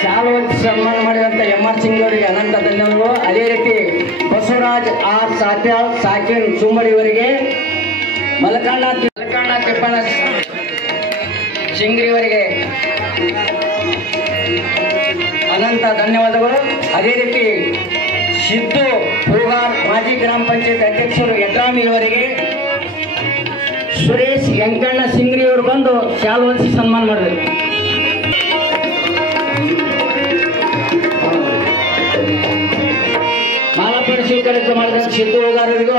ಶಾಲು ಸನ್ಮಾನ ಮಾಡಿದಂಥ ಎಂ.ಆರ್. ಸಿಂಗ್ ಅವರಿಗೆ ಅನಂತ ಧನ್ಯವಾದಗಳು. ಅದೇ ರೀತಿ ಬಸವರಾಜ್ ಆರ್ ಸಾತ್ಯಾಳ್ ಸಾಕಿನ್ ಚುಂಬಡಿ ಅವರಿಗೆ, ಮಲಕಣ್ಣ ತಿಪ್ಪಣ್ಣ ಸಿಂಗ್ರಿ ಅವರಿಗೆ ಅನಂತ ಧನ್ಯವಾದಗಳು. ಅದೇ ರೀತಿ ಸಿದ್ದು ಹೂಗಾರ್ ಮಾಜಿ ಗ್ರಾಮ ಪಂಚಾಯತ್ ಅಧ್ಯಕ್ಷರು ಯಡ್ರಾಮಿ ಅವರಿಗೆ, ಸುರೇಶ್ ವೆಂಕಣ್ಣ ಸಿಂಗ್ರಿ ಅವರು ಬಂದು ಶಾಲು ಹೊಲಿಸಿ ಸನ್ಮಾನ ಮಾಡಿದರು. ಮಾಲಾಪುರ ಸ್ವೀಕರಿತ ಮಾಡಿದ ಸಿದ್ದು ಹೂಗಾರರಿಗೂ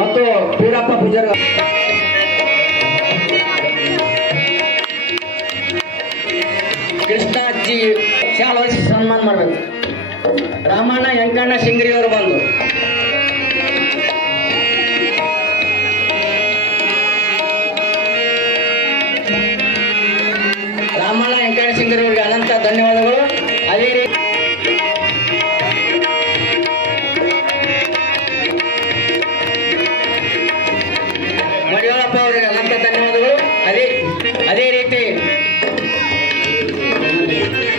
ಮತ್ತು ವೀರಪ್ಪ ಪೂಜಾರಿ ಕೃಷ್ಣಾಜಿ ಶಾಲು ಹೊಲಿಸಿ ಸನ್ಮಾನ ಮಾಡಬೇಕು. ರಾಮಣ್ಣ ವೆಂಕಣ್ಣ ಸಿಂಗ್ರಿ ಅವರು ಬಂದು ರಾಮಣ್ಣ ವೆಂಕಣ್ಣ ಸಿಂಗ್ರಿ ಅವರಿಗೆ ಅನಂತ ಧನ್ಯವಾದಗಳು. ಅದೇ ರೀತಿ ಮಡಿವಾಳಪ್ಪ ಅವರಿಗೆ ಅನಂತ ಧನ್ಯವಾದಗಳು. ಅದೇ ರೀತಿ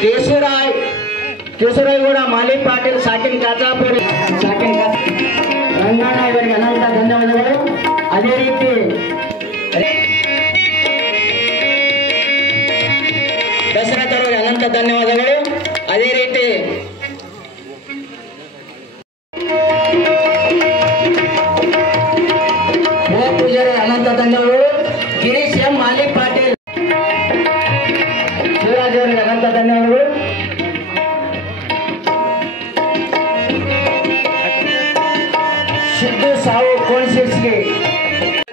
ಕೇಶವರಾಯ್ ಗೌಡ ಮಾಲಿ ಪಾಟೀಲ್ ಸಾಕಿನ್ ಕಾಚಾಪುರ ರಂಗಣ್ಣ ಇವರಿಗೆ ಅನಂತ ಧನ್ಯವಾದಗಳು. ಅದೇ ರೀತಿ ದಶರಥ ಅವರಿಗೆ ಅನಂತ ಧನ್ಯವಾದಗಳು. ಅದೇ ರೀತಿ ಪೂಜಾರಿ ಅನಂತ ಧನ್ಯವಾದಗಳು. ಗಿರೀಶ್ ಎಂ ಮಾಲಿ ಪಾಟೀಲ್ ಶಿವರಾಜ್ ಅವರಿಗೆ ಅನಂತ ಧನ್ಯವಾದಗಳು. ಸಿದ್ದು ಸಾವು ಕೋಣಿಸಿಗೆ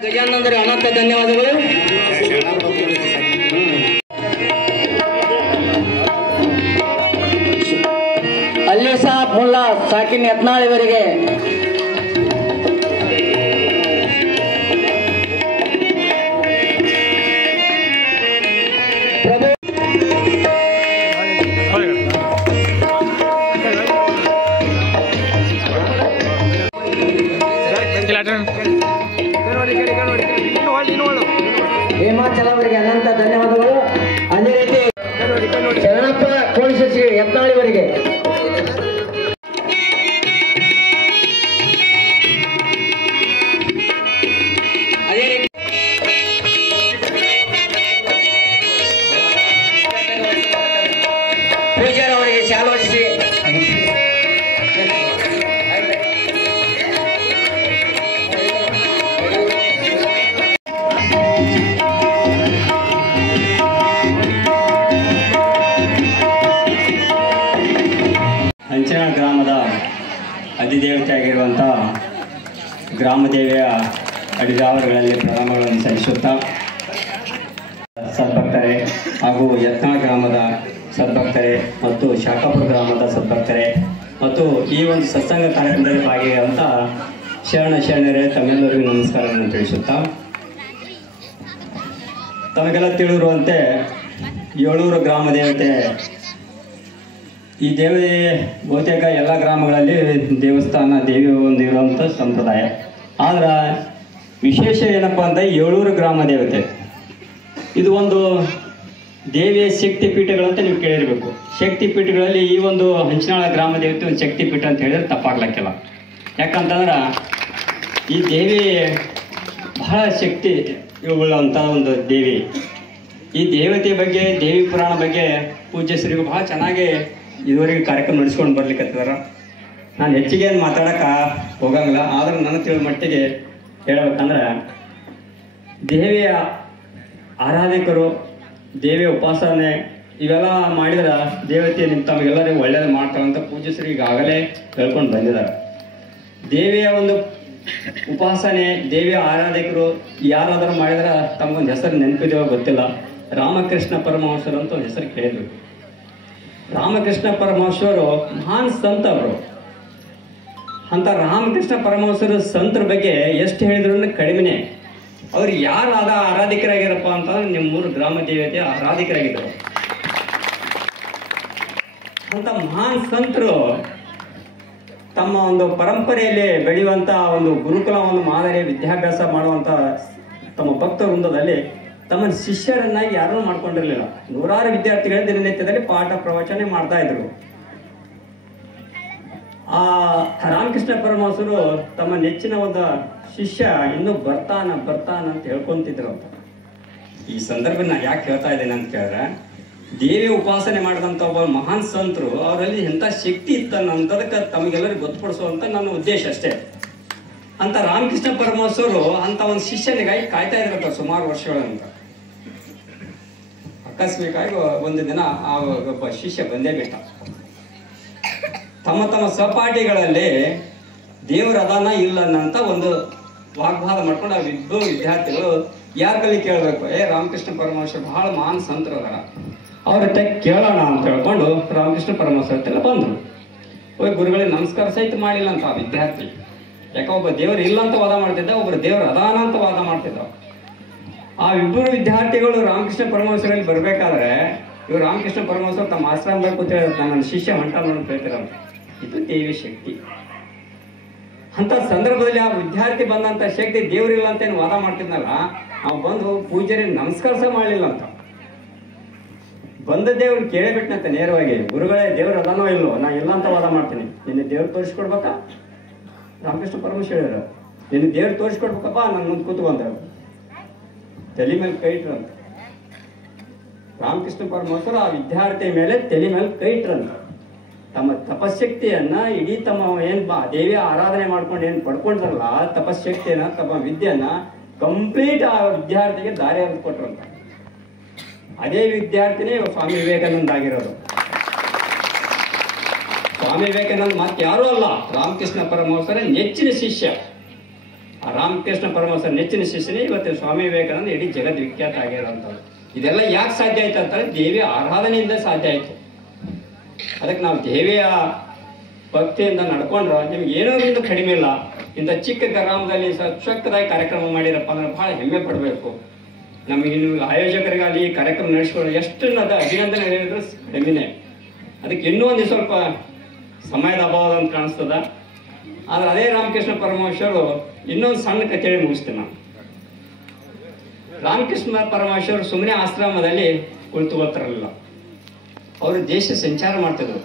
ಗಜಾನಂದರಿಗೆ ಅನಂತ ಧನ್ಯವಾದಗಳು. ಅಲ್ಲಿ ಸಾಬ್ ಮುಲ್ಲಾ ಸಾಕಿನ್ ಯತ್ನಾಳ್ ಇವರಿಗೆ ಹೇಮಾಚಲ ಅವರಿಗೆ ಅನಂತ ಧನ್ಯವಾದಗಳು. ಅದೇ ರೀತಿ ಶರಣಪ್ಪ ಕೋಣಿಸಿ ಯತ್ನಾಳಿವರಿಗೆ ಅದೇ ರೀತಿ ಪೂಜಾರ ಅವರಿಗೆ ಶಾಲು ಹೊಲಿಸಿ ಹಂಚಿನಾಳ್ ಗ್ರಾಮದ ಅಧಿದೇವತೆಯಾಗಿರುವಂಥ ಗ್ರಾಮದೇವಿಯ ಅಡಿದಾವರುಗಳಲ್ಲಿ ಪ್ರಣಾಮಗಳನ್ನು ಸಲ್ಲಿಸುತ್ತಾ ಸದ್ಭಕ್ತರೇ ಹಾಗೂ ಯತ್ನಾಳ್ ಗ್ರಾಮದ ಸದ್ಭಕ್ತರೇ ಮತ್ತು ಶಾಖಾಪುರ ಗ್ರಾಮದ ಸದ್ಭಕ್ತರೇ ಮತ್ತು ಈ ಒಂದು ಸತ್ಸಂಗ ಕಾರ್ಯಕ್ರಮದಲ್ಲಿ ಭಾಗಿಯಾದಂಥ ಶರಣರೇ ತಮ್ಮೆಲ್ಲರಿಗೂ ನಮಸ್ಕಾರವನ್ನು ತಿಳಿಸುತ್ತಾ, ತಮಗೆಲ್ಲ ತಿಳಿದಿರುವಂತೆ ಏಳೂರು ಗ್ರಾಮ ದೇವತೆ ಈ ದೇವಿ ಬಹುತೇಕ ಎಲ್ಲ ಗ್ರಾಮಗಳಲ್ಲಿ ದೇವಸ್ಥಾನ ದೇವಿ ಒಂದು ಇರುವಂಥ ಸಂಪ್ರದಾಯ. ಆದ್ರೆ ವಿಶೇಷ ಏನಪ್ಪ ಅಂದರೆ ಏಳೂರು ಗ್ರಾಮ ದೇವತೆ ಇದು ಒಂದು ದೇವಿಯ ಶಕ್ತಿ ಪೀಠಗಳಂತ ನೀವು ಕೇಳಿರಬೇಕು. ಶಕ್ತಿ ಪೀಠಗಳಲ್ಲಿ ಈ ಒಂದು ಹಂಚಿನಾಳ ಗ್ರಾಮ ದೇವತೆ ಒಂದು ಶಕ್ತಿ ಪೀಠ ಅಂತ ಹೇಳಿದ್ರೆ ತಪ್ಪಾಗ್ಲಕ್ಕಿಲ್ಲ. ಯಾಕಂತಂದ್ರೆ ಈ ದೇವಿ ಬಹಳ ಶಕ್ತಿ ಉಳ್ಳಂಥ ಒಂದು ದೇವಿ. ಈ ದೇವತೆ ಬಗ್ಗೆ ದೇವಿ ಪುರಾಣ ಬಗ್ಗೆ ಪೂಜ್ಯ ಶ್ರೀಗಳು ಬಹಳ ಚೆನ್ನಾಗಿ ಇದುವರೆಗೆ ಕಾರ್ಯಕ್ರಮ ನಡೆಸ್ಕೊಂಡು ಬರ್ಲಿಕ್ಕತ್ತಿದಾರ. ನಾನು ಹೆಚ್ಚಿಗೆ ಏನು ಮಾತಾಡೋಕೆ ಹೋಗಂಗಿಲ್ಲ. ಆದ್ರೆ ನನ್ನ ತಿಳಿದ ಮಟ್ಟಿಗೆ ಹೇಳ್ಬೇಕಂದ್ರೆ ದೇವಿಯ ಆರಾಧಕರು, ದೇವಿಯ ಉಪಾಸನೆ ಇವೆಲ್ಲ ಮಾಡಿದ್ರೆ ದೇವತೆ ನಿಮ್ಮ ತಮಗೆಲ್ಲರಿಗೂ ಒಳ್ಳೇದು ಮಾಡ್ತಾರಂತ ಪೂಜ್ಯ ಶ್ರೀ ಈಗಾಗಲೇ ಹೇಳ್ಕೊಂಡು ಬಂದಿದ್ದಾರೆ. ದೇವಿಯ ಒಂದು ಉಪಾಸನೆ, ದೇವಿಯ ಆರಾಧಕರು ಯಾರಾದರೂ ಮಾಡಿದ್ರೆ ತಮಗೊಂದು ಹೆಸರು ನೆನಪಿದೆಯೋ ಗೊತ್ತಿಲ್ಲ. ರಾಮಕೃಷ್ಣ ಪರಮಹಂಸರು ಅಂತ ಒಂದು ಹೆಸರು ಕೇಳಿದ್ರು. ರಾಮಕೃಷ್ಣ ಪರಮಹಂಸರು ಮಹಾನ್ ಸಂತ ಅವರು. ಅಂತ ರಾಮಕೃಷ್ಣ ಪರಮಹಂಸರು ಸಂತರ ಬಗ್ಗೆ ಎಷ್ಟು ಹೇಳಿದ್ರು ಕಡಿಮೆನೆ. ಅವ್ರು ಯಾರು ಆರಾಧಿಕರಾಗಿರಪ್ಪ ಅಂತಂದ್ರೆ ನಿಮ್ಮ ಮೂರು ಗ್ರಾಮ ದೇವತೆ ಆರಾಧಿಕರಾಗಿದ್ರು. ಅಂತ ಮಹಾನ್ ಸಂತರು ತಮ್ಮ ಒಂದು ಪರಂಪರೆಯಲ್ಲಿ ಬೆಳೆಯುವಂಥ ಒಂದು ಗುರುಕುಲ ಒಂದು ಮಾದರಿ ವಿದ್ಯಾಭ್ಯಾಸ ಮಾಡುವಂಥ ತಮ್ಮ ಭಕ್ತ ವೃಂದದಲ್ಲಿ ತಮ್ಮ ಶಿಷ್ಯರನ್ನಾಗಿ ಯಾರನ್ನೂ ಮಾಡ್ಕೊಂಡಿರಲಿಲ್ಲ. ನೂರಾರು ವಿದ್ಯಾರ್ಥಿಗಳ ದಿನನಿತ್ಯದಲ್ಲಿ ಪಾಠ ಪ್ರವಚನ ಮಾಡ್ತಾ ಇದ್ರು. ಆ ರಾಮಕೃಷ್ಣ ಪರಮಹಂಸರು ತಮ್ಮ ನೆಚ್ಚಿನ ಒಂದು ಶಿಷ್ಯ ಇನ್ನೂ ಬರ್ತಾನ ಅಂತ ಹೇಳ್ಕೊಂತಿದ್ರು ಅಂತ. ಈ ಸಂದರ್ಭನ ಯಾಕೆ ಹೇಳ್ತಾ ಇದ್ದೇನೆ ಅಂತ ಕೇಳಿದ್ರೆ, ದೇವಿ ಉಪಾಸನೆ ಮಾಡಿದಂಥ ಒಬ್ಬ ಮಹಾನ್ ಸಂತರು ಅವರಲ್ಲಿ ಎಂಥ ಶಕ್ತಿ ಇತ್ತನ್ನೋದಕ್ಕೆ ತಮಗೆಲ್ಲರಿಗೂ ಗೊತ್ತುಪಡಿಸುವಂತ ನನ್ನ ಉದ್ದೇಶ ಅಷ್ಟೇ. ಅಂತ ರಾಮಕೃಷ್ಣ ಪರಮಹಂಸರು ಅಂತ ಒಂದು ಶಿಷ್ಯನಿಗಾಗಿ ಕಾಯ್ತಾ ಇದ್ರಂತ ಸುಮಾರು ವರ್ಷಗಳಂತ. ಆಕಸ್ಮಿಕವಾಗಿ ಒಂದು ದಿನ ಆ ಒಬ್ಬ ಶಿಷ್ಯ ಬಂದೇ ಬಿಟ್ಟ. ತಮ್ಮ ಸಹಪಾಠಿಗಳಲ್ಲಿ ದೇವರ ಅದಾನ ಇಲ್ಲ ಅನ್ನಂತ ಒಂದು ವಾಗ್ವಾದ ಮಾಡ್ಕೊಂಡು ಆ ವಿದ್ಯಾರ್ಥಿಗಳು ಯಾರ ಕಲಿ ಕೇಳಬೇಕು, ರಾಮಕೃಷ್ಣ ಪರಮಹಂಸರು ಬಹಳ ಮಹಾನ್ ಸಂತರು ಅದಾರ, ಅವ್ರ ಹತ್ರ ಕೇಳೋಣ ಅಂತ ಹೇಳ್ಕೊಂಡು ರಾಮಕೃಷ್ಣ ಪರಮಹಂಸರ ಹತ್ರ ಬಂದರು. ಹೋಗಿ ಗುರುಗಳಿಗೆ ನಮಸ್ಕಾರ ಸಹಿತ ಮಾಡಿಲ್ಲ ಅಂತ ಆ ವಿದ್ಯಾರ್ಥಿ. ಯಾಕೆ ಒಬ್ಬ ದೇವರು ಇಲ್ಲ ಅಂತ ವಾದ ಮಾಡ್ತಿದ್ದ, ಒಬ್ಬರು ದೇವರು ಅದಾನ ಅಂತ ವಾದ ಮಾಡ್ತಿದ್ದ. ಆ ಇಬ್ಬರು ವಿದ್ಯಾರ್ಥಿಗಳು ರಾಮಕೃಷ್ಣ ಪರಮಹಂಸರಲ್ಲಿ ಬರ್ಬೇಕಾದ್ರೆ ಇವ್ರು ರಾಮಕೃಷ್ಣ ಪರಮಹಂಸರು ತಮ್ಮ ಆಶ್ರಮ ಬೇಕು ಅಂತ ಹೇಳಿದ್ರೆ ನನ್ನ ಶಿಷ್ಯ ಹೊಂಟ ಅಂತ ಹೇಳ್ತಿರಂತ. ಇದು ದೇವಿ ಶಕ್ತಿ. ಅಂತ ಸಂದರ್ಭದಲ್ಲಿ ಆ ವಿದ್ಯಾರ್ಥಿ ಬಂದಂತ ಶಕ್ತಿ ದೇವ್ರಿಲ್ಲ ಅಂತ ಏನು ವಾದ ಮಾಡ್ತಿದ್ನಲ್ಲ, ನಾವು ಬಂದು ಪೂಜಾರಿ ನಮಸ್ಕಾರ ಸಹ ಮಾಡಲಿಲ್ಲ ಅಂತ. ಬಂದ ದೇವ್ರು ಕೇಳಿಬಿಟ್ನಂತೆ ನೇರವಾಗಿ, ಗುರುಗಳೇ ದೇವ್ರು ಅದಾನೋ ಇಲ್ಲೋ, ನಾ ಇಲ್ಲ ಅಂತ ವಾದ ಮಾಡ್ತೀನಿ, ನಿನ್ನೆ ದೇವ್ರು ತೋರಿಸ್ಕೊಡ್ಬೇಕಾ? ರಾಮಕೃಷ್ಣ ಪರಮಹಂಸ ಹೇಳಿದ್ರು, ನಿನ್ನ ದೇವ್ರು ತೋರಿಸ್ಕೊಡ್ಬೇಕಪ್ಪ, ನನ್ನ ಮುಂದೆ ಕೂತ್ಕೊಂಡ ತಲೆ ಮೇಲೆ ಕೈ ಇಟ್ರಂತ. ರಾಮಕೃಷ್ಣ ಪರಮಹಂಸರು ಆ ವಿದ್ಯಾರ್ಥಿ ಮೇಲೆ ತಲೆ ಮೇಲೆ ಕೈ ಇಟ್ರಂತ. ತಮ್ಮ ತಪಶಕ್ತಿಯನ್ನ ಇಡೀ ತಮ್ಮ ದೇವಿಯ ಆರಾಧನೆ ಮಾಡ್ಕೊಂಡು ಏನು ಪಡ್ಕೊಂಡ್ರಲ್ಲ, ತಪಶಕ್ತಿಯನ್ನ ತಮ್ಮ ವಿದ್ಯೆಯನ್ನ ಕಂಪ್ಲೀಟ್ ಆ ವಿದ್ಯಾರ್ಥಿಗೆ ದಾರಿ ಹರಿದು ಕೊಟ್ರಂತ. ಅದೇ ವಿದ್ಯಾರ್ಥಿನೇ ಸ್ವಾಮಿ ವಿವೇಕಾನಂದ ಆಗಿರೋದು. ಸ್ವಾಮಿ ವಿವೇಕಾನಂದ ಮತ್ತೆ ಯಾರೂ ಅಲ್ಲ, ರಾಮಕೃಷ್ಣ ಪರಮಹಂಸರ ನೆಚ್ಚಿನ ಶಿಷ್ಯ. ಆ ರಾಮಕೃಷ್ಣ ಪರಮಹಂಸರ ನೆಚ್ಚಿನ ಶಿಷ್ಯನೇ ಇವತ್ತಿನ ಸ್ವಾಮಿ ವಿವೇಕಾನಂದ ಇಡೀ ಜಗದ್ ವಿಖ್ಯಾತ ಆಗಿರೋಂಥದ್ದು. ಇದೆಲ್ಲ ಯಾಕೆ ಸಾಧ್ಯ ಆಯ್ತು ಅಂತಾರೆ, ದೇವಿಯ ಆರಾಧನೆಯಿಂದ ಸಾಧ್ಯ ಆಯ್ತು. ಅದಕ್ಕೆ ನಾವು ದೇವಿಯ ಭಕ್ತಿಯಿಂದ ನಡ್ಕೊಂಡ್ರೆ ನಿಮ್ಗೆ ಏನೋ ಒಂದು ಕಡಿಮೆ ಇಲ್ಲ. ಇಂಥ ಚಿಕ್ಕ ಗ್ರಾಮದಲ್ಲಿ ಚೊಕ್ಕದಾಗಿ ಕಾರ್ಯಕ್ರಮ ಮಾಡಿರಪ್ಪ ಅಂದ್ರೆ ಬಹಳ ಹೆಮ್ಮೆ ಪಡಬೇಕು. ನಮಗೆ ಇನ್ನು ಆಯೋಜಕರಿಗಾಗಲಿ ಈ ಕಾರ್ಯಕ್ರಮ ನಡೆಸ್ಕೊಂಡು ಎಷ್ಟು ಅಭಿನಂದನೆ ಹೇಳಿದ್ರು ಕಡಿಮೆನೆ. ಅದಕ್ಕೆ ಇನ್ನೂ ಒಂದು ಸ್ವಲ್ಪ ಸಮಯದ ಅಭಾವ ಅಂತ ಕಾಣಿಸ್ತದ. ಆದ್ರೆ ಅದೇ ರಾಮಕೃಷ್ಣ ಪರಮಹಂಸರು ಇನ್ನೊಂದು ಸಣ್ಣ ಕಥೆ ಹೇಳಿ ಮುಗಿಸ್ತೀನಿ ನಾನು. ರಾಮಕೃಷ್ಣ ಪರಮಹಂಸರು ಸುಮ್ಮನೆ ಆಶ್ರಮದಲ್ಲಿ ಕುಳಿತುಕೊಳ್ತಾರಲ್ಲ, ಅವರು ದೇಶ ಸಂಚಾರ ಮಾಡ್ತಿದ್ರು.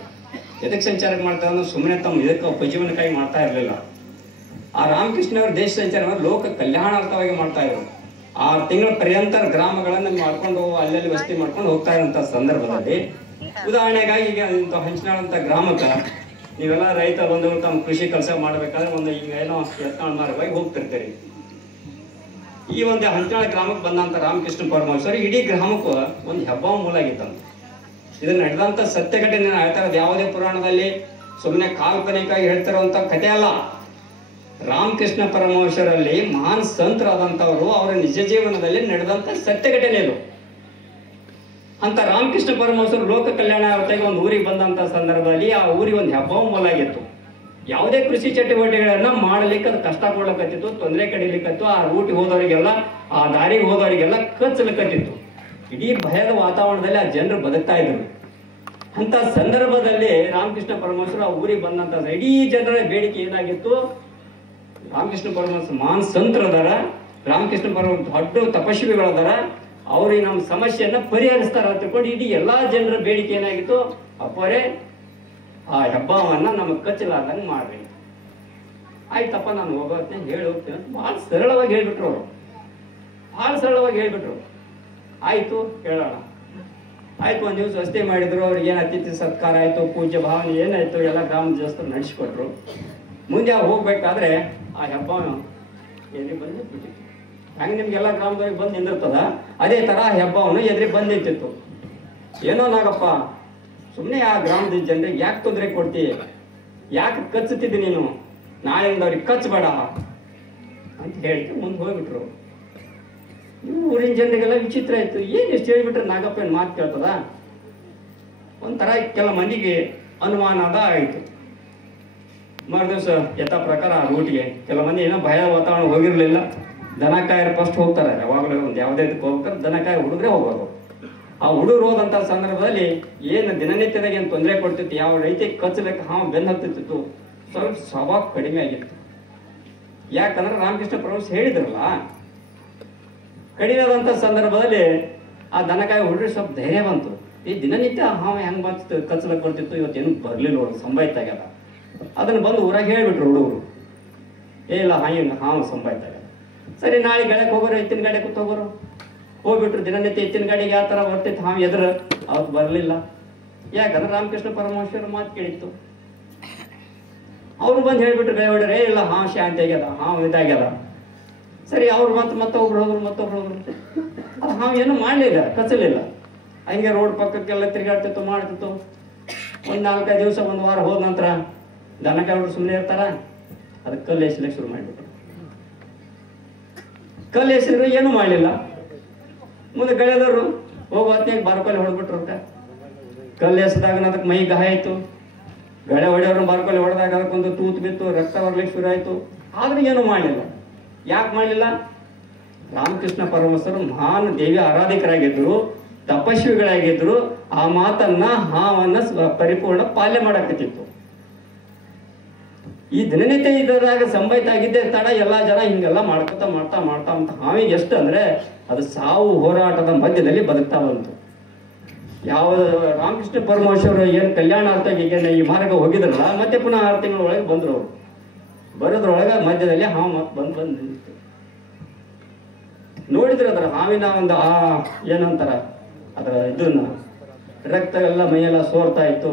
ಎದಕ್ಕೆ ಸಂಚಾರ ಮಾಡ್ತಾರೆ ಅಂದ್ರೆ ಸುಮ್ಮನೆ ತಮ್ಮ ಇದಕ್ಕೆ ಉಪಜೀವನಕ್ಕಾಗಿ ಮಾಡ್ತಾ ಇರಲಿಲ್ಲ. ಆ ರಾಮಕೃಷ್ಣ ಅವರು ದೇಶ ಸಂಚಾರ ಲೋಕ ಕಲ್ಯಾಣಾರ್ಥವಾಗಿ ಮಾಡ್ತಾ ಇದ್ರು. 6 ತಿಂಗಳ ಪರ್ಯಂತ ಗ್ರಾಮಗಳನ್ನು ಮಾಡ್ಕೊಂಡು ಅಲ್ಲಲ್ಲಿ ವಸತಿ ಮಾಡ್ಕೊಂಡು ಹೋಗ್ತಾ ಇರೋಂಥ ಸಂದರ್ಭದಲ್ಲಿ, ಉದಾಹರಣೆಗಾಗಿ ಈಗ ಹಂಚಿನಾಳ್ ಅಂತ ಗ್ರಾಮಕ್ಕೆ ನೀವೆಲ್ಲ ರೈತ ಬಂದವರು ತಮ್ಮ ಕೃಷಿ ಕೆಲಸ ಮಾಡಬೇಕಾದ್ರೆ ಒಂದು ಈಗ ಏನೋ ಯತ್ನಾಳ್ ಮಾರ್ಗವಾಗಿ ಹೋಗ್ತಿರ್ತೀರಿ. ಈ ಒಂದು ಹಂಚಿನಾಳ್ ಗ್ರಾಮಕ್ಕೆ ಬಂದಂತ ರಾಮಕೃಷ್ಣ ಪರಮಹಂಸರು ಇಡೀ ಗ್ರಾಮಕ್ಕೂ ಒಂದು ಹಬ್ಬ ಮೂಲ ಆಗಿತ್ತಂತ. ಇದು ನಡೆದಂತ ಸತ್ಯ ಘಟನೆ ಹೇಳ್ತಾ ಇರೋದು, ಯಾವುದೇ ಪುರಾಣದಲ್ಲಿ ಸುಮ್ಮನೆ ಕಾಲ್ಪನಿಕವಾಗಿ ಹೇಳ್ತಿರುವಂತ ಕಥೆ ಅಲ್ಲ. ರಾಮಕೃಷ್ಣ ಪರಮಹಂಸರಲ್ಲಿ ಮಹಾನ್ ಸಂತರಾದಂಥವರು ಅವರ ನಿಜ ಜೀವನದಲ್ಲಿ ನಡೆದಂತ ಸತ್ಯ ಘಟನೆ ಇದು. ಅಂತ ರಾಮಕೃಷ್ಣ ಪರಮಹಂಸರು ಲೋಕ ಕಲ್ಯಾಣ ಅರ್ಥವಾಗಿ ಒಂದು ಊರಿಗೆ ಬಂದಂತ ಸಂದರ್ಭದಲ್ಲಿ ಆ ಊರಿಗೆ ಒಂದು ಹಬ್ಬ ಮೂಲಾಗಿತ್ತು. ಯಾವುದೇ ಕೃಷಿ ಚಟುವಟಿಕೆಗಳನ್ನ ಮಾಡಲಿಕ್ಕೆ ಅದು ಕಷ್ಟ ಕೊಡ್ಲಿಕ್ಕತ್ತಿತ್ತು, ತೊಂದರೆ ಕಡಿಲಿಕ್ಕತ್ತು. ಆ ರೂಟಿಗೆ ಹೋದವರಿಗೆಲ್ಲ, ಆ ದಾರಿಗೆ ಹೋದವರಿಗೆಲ್ಲ ಕಚ್ಚಲಿಕ್ಕತ್ತಿತ್ತು. ಇಡೀ ಭಯದ ವಾತಾವರಣದಲ್ಲಿ ಆ ಜನರು ಬದುಕ್ತಾ ಇದ್ರು. ಅಂತ ಸಂದರ್ಭದಲ್ಲಿ ರಾಮಕೃಷ್ಣ ಪರಮಹಂಸರು ಆ ಊರಿಗೆ ಬಂದಂತ ಇಡೀ ಜನರ ಬೇಡಿಕೆ ಏನಾಗಿತ್ತು, ರಾಮಕೃಷ್ಣ ಪರಮಹಂಸ ಮಹಾನ್ ಸಂತರದಾರ, ರಾಮಕೃಷ್ಣ ಪರಮಹಂಸ ದೊಡ್ಡ ತಪಸ್ವಿಗಳದಾರ, ಅವ್ರಿಗೆ ನಮ್ಮ ಸಮಸ್ಯೆಯನ್ನ ಪರಿಹರಿಸ್ತಾರ ಅಂತ ತಿಳ್ಕೊಂಡು ಇಡೀ ಎಲ್ಲಾ ಜನರ ಬೇಡಿಕೆ ಏನಾಗಿತ್ತು, ಅಪ್ಪರೇ ಆ ಹಬ್ಬವನ್ನ ನಮಗೆ ಕಚ್ಚಲಾರ್ದಂಗೆ ಮಾಡ್ರಿ. ಆಯ್ತಪ್ಪ ನಾನು ಹೋಗೋತ್ನೆ ಹೇಳಿ ಹೋಗ್ತೀನಿ ಅಂತ ಬಹಳ ಸರಳವಾಗಿ ಹೇಳ್ಬಿಟ್ರು ಅವರು. ಬಹಳ ಸರಳವಾಗಿ ಹೇಳ್ಬಿಟ್ರು. ಆಯ್ತು ಹೇಳೋಣ. ಆಯ್ತು, ಒಂದು ದಿವಸ ವಸತಿ ಮಾಡಿದ್ರು. ಅವ್ರಿಗೆ ಏನು ಅತಿಥಿ ಸತ್ಕಾರ ಆಯ್ತು, ಪೂಜ್ಯ ಭಾವನೆ ಏನಾಯ್ತು, ಎಲ್ಲ ಗ್ರಾಮದ ದೇವಸ್ಥಾನ ನಡೆಸಿಕೊಟ್ರು. ಮುಂದೆ ಹೋಗ್ಬೇಕಾದ್ರೆ ಆ ಹಬ್ಬ ಎದುರಿ ಬಂದು ಬಿಟ್ಟಿತ್ತು. ಹಂಗೆ ನಿಮ್ಗೆಲ್ಲ ಗ್ರಾಮದವ್ರಿಗೆ ಬಂದು ನಿಂದಿರ್ತದ, ಅದೇ ತರ ಆ ಹಬ್ಬವನ್ನು ಎದುರಿ ಬಂದು ನಿಂತಿತ್ತು. ಏನೋ ನಾಗಪ್ಪ, ಸುಮ್ಮನೆ ಆ ಗ್ರಾಮದ ಜನರಿಗೆ ಯಾಕೆ ತೊಂದರೆ ಕೊಡ್ತೀಯ, ಯಾಕೆ ಕಚ್ಚುತ್ತಿದ್ದಿ ನೀನು, ನಾಳೆಯಿಂದ ಅವ್ರಿಗೆ ಕಚ್ಚಬೇಡ ಅಂತ ಹೇಳಿಕೆ ಮುಂದೆ ಹೋಗ್ಬಿಟ್ರು. ಊರಿನ ಜನರಿಗೆಲ್ಲ ವಿಚಿತ್ರ ಆಯ್ತು. ಏನು ಎಷ್ಟು ಹೇಳ್ಬಿಟ್ರೆ ನಾಗಪ್ಪ ಏನು ಮಾತು ಕೇಳ್ತದ, ಒಂಥರ ಕೆಲ ಮಂದಿಗೆ ಅನುಮಾನದ ಆಯಿತು. ಮರುದಿವಸ ಯಥಾ ಪ್ರಕಾರ ಆ ರೂಟಿಗೆ ಕೆಲ ಮಂದಿ ಏನೋ ಭಯ ವಾತಾವರಣ ಹೋಗಿರ್ಲಿಲ್ಲ. ದನ ಕಾಯರು ಫಸ್ಟ್ ಹೋಗ್ತಾರೆ, ಯಾವಾಗಲೂ ಒಂದು ಯಾವುದೇ ಹೋಗ್ಬೇಕಾದ್ರೆ ದನ ಕಾಯಿ ಹುಡುಗ್ರೆ ಹೋಗೋರು. ಆ ಹುಡುಗರು ಹೋದಂಥ ಸಂದರ್ಭದಲ್ಲಿ ಏನು ದಿನನಿತ್ಯದಾಗ ಏನು ತೊಂದರೆ ಕೊಡ್ತಿತ್ತು, ಯಾವ ರೈತ ಕಚ್ಚಬೇಕು ಹಾವು ಬೆನ್ನು ಹತ್ತಿತ್ತು, ಸ್ವಲ್ಪ ಸ್ವಭಾವ ಕಡಿಮೆ ಆಗಿತ್ತು. ಯಾಕಂದ್ರೆ ರಾಮಕೃಷ್ಣ ಪರಮಹಂಸ ಹೇಳಿದ್ರಲ್ಲ, ಕಡಿಮೆಯಾದಂಥ ಸಂದರ್ಭದಲ್ಲಿ ಆ ದನಕಾಯಿ ಹೊಡ್ರಿ ಸ್ವಲ್ಪ ಧೈರ್ಯ ಬಂತು. ಈ ದಿನನಿತ್ಯ ಹಾವು ಹೆಂಗೆ ಬಂತು ಕಚ್ಚಲಕ್ಕೆ ಬರ್ತಿತ್ತು, ಇವತ್ತೇನು ಬರಲಿಲ್ಲ ಹುಡುಗ ಸಂಭಾಯ್ತಾಗ್ಯದ. ಅದನ್ನು ಬಂದು ಊರಾಗ ಹೇಳಿಬಿಟ್ರು ಹುಡುಗರು, ಇಲ್ಲ ಹಾವು ಸಂಭಾಯ್ತಾಗ್ಯದ. ಸರಿ ನಾಳೆ ಗಾಡಿಗೆ ಹೋಗೋರು, ಎತ್ತಿನ ಗಾಡಿ ಕೂತ್ ಹೋಗೋರು. ಹೋಗ್ಬಿಟ್ರು. ದಿನನಿತ್ಯ ಎತ್ತಿನ ಗಾಡಿಗೆ ಯಾವ ಥರ ಬರ್ತಿತ್ತು ಹಾವು ಎದುರು, ಅವತ್ತು ಬರಲಿಲ್ಲ. ಯಾಕಂದ್ರೆ ರಾಮಕೃಷ್ಣ ಪರಮಹಂಸರ ಮಾತು ಕೇಳಿತ್ತು. ಅವ್ರು ಬಂದು ಹೇಳ್ಬಿಟ್ರು ಗೈ ಹೊಡ್ರೆ, ಇಲ್ಲ ಹಾವು ಶಾಂತಿ ಆಗ್ಯದ, ಹಾವು ಇದಾಗ್ಯದ. ಸರಿ ಅವ್ರು ಮತ್ತೊಬ್ರು ಹೋದ್ರು. ಅದು ಹಾವು ಏನು ಮಾಡಲಿಲ್ಲ, ಕಚ್ಚಲಿಲ್ಲ. ಹಂಗೆ ರೋಡ್ ಪಕ್ಕಕ್ಕೆಲ್ಲ ತಿರುಗಾಡ್ತಿತ್ತು, ಮಾಡ್ತಿತ್ತು. ಒಂದು 4-5 ದಿವಸ, 1 ವಾರ ಹೋದ ನಂತರ ದನಕಾಯಿಗಳು ಸುಮ್ಮನೆ ಇರ್ತಾರ, ಅದಕ್ಕೆ ಕಲ್ಲು ಎಸಲಿಕ್ಕೆ ಶುರು ಮಾಡಿಬಿಟ್ರು. ಕಲ್ಲು ಎಸೆದ್ರು ಏನೂ ಮಾಡಲಿಲ್ಲ. ಮುಂದೆ ಗೆಳೆಯದವರು ಹೋಗೋ ಹೊತ್ತಿನಾಗ ಬಾರ್ಕೊಲ್ಲಿ ಹೊಡೆದ್ಬಿಟ್ರು. ಕಲ್ಲು ಎಸೆದಾಗ ಅದಕ್ಕೆ ಮೈ ಗಾಯ ಆಯಿತು. ಗಳೆ ಹೊಡೆಯವ್ರನ್ನ ಬಾರ್ಕೊಲ್ಲಿ ಹೊಡೆದಾಗ ಅದಕ್ಕೊಂದು ತೂತು ಬಿತ್ತು, ರಕ್ತ ಬರ್ಲಿಕ್ಕೆ ಶುರು ಆಯಿತು. ಆದ್ರೆ ಏನೂ ಮಾಡಲಿಲ್ಲ. ಯಾಕೆ ಮಾಡಲಿಲ್ಲ? ರಾಮಕೃಷ್ಣ ಪರಮಹಂಸರು ಮಹಾನ್ ದೇವಿ ಆರಾಧಕರಾಗಿದ್ದರು, ತಪಸ್ವಿಗಳಾಗಿದ್ರು. ಆ ಮಾತನ್ನ ಹಾವನ್ನ ಪರಿಪೂರ್ಣ ಪಾಲನೆ ಮಾಡಕತ್ತಿತ್ತು. ಈ ದಿನನಿತ್ಯ ಇದರಾಗ ಸಂಭಾಯ್ತಾಗಿದ್ದೇ ತಡ ಎಲ್ಲ ಜನ ಹಿಂಗೆಲ್ಲ ಮಾಡ್ತಾ ಅಂತ ಹಾವಿಗೆ ಎಷ್ಟು ಅಂದ್ರೆ ಅದು ಸಾವು ಹೋರಾಟದ ಮಧ್ಯದಲ್ಲಿ ಬದುಕ್ತಾ ಬಂತು. ಯಾವ ರಾಮಕೃಷ್ಣ ಪರಮಹಂಸರು ಏನು ಕಲ್ಯಾಣಾರ್ಥಕ್ಕೆ ಈ ಮಾರ್ಗ ಹೋಗಿದ್ರಲ್ಲ, ಮತ್ತೆ ಪುನಃ 6 ತಿಂಗಳ ಒಳಗೆ ಬಂದ್ರು. ಅವರು ಬರೋದ್ರೊಳಗೆ ಮಧ್ಯದಲ್ಲಿ ಹಾವು ಮತ್ತೆ ಬಂದು ನಿಂತು ನೋಡಿದ್ರೆ ಅದರ ಹಾವಿನ ಒಂದು ಏನಂತಾರ ಅದರ ಇದನ್ನ ರಕ್ತ ಎಲ್ಲ ಮೈಯೆಲ್ಲ ಸೋರ್ತಾ ಇತ್ತು.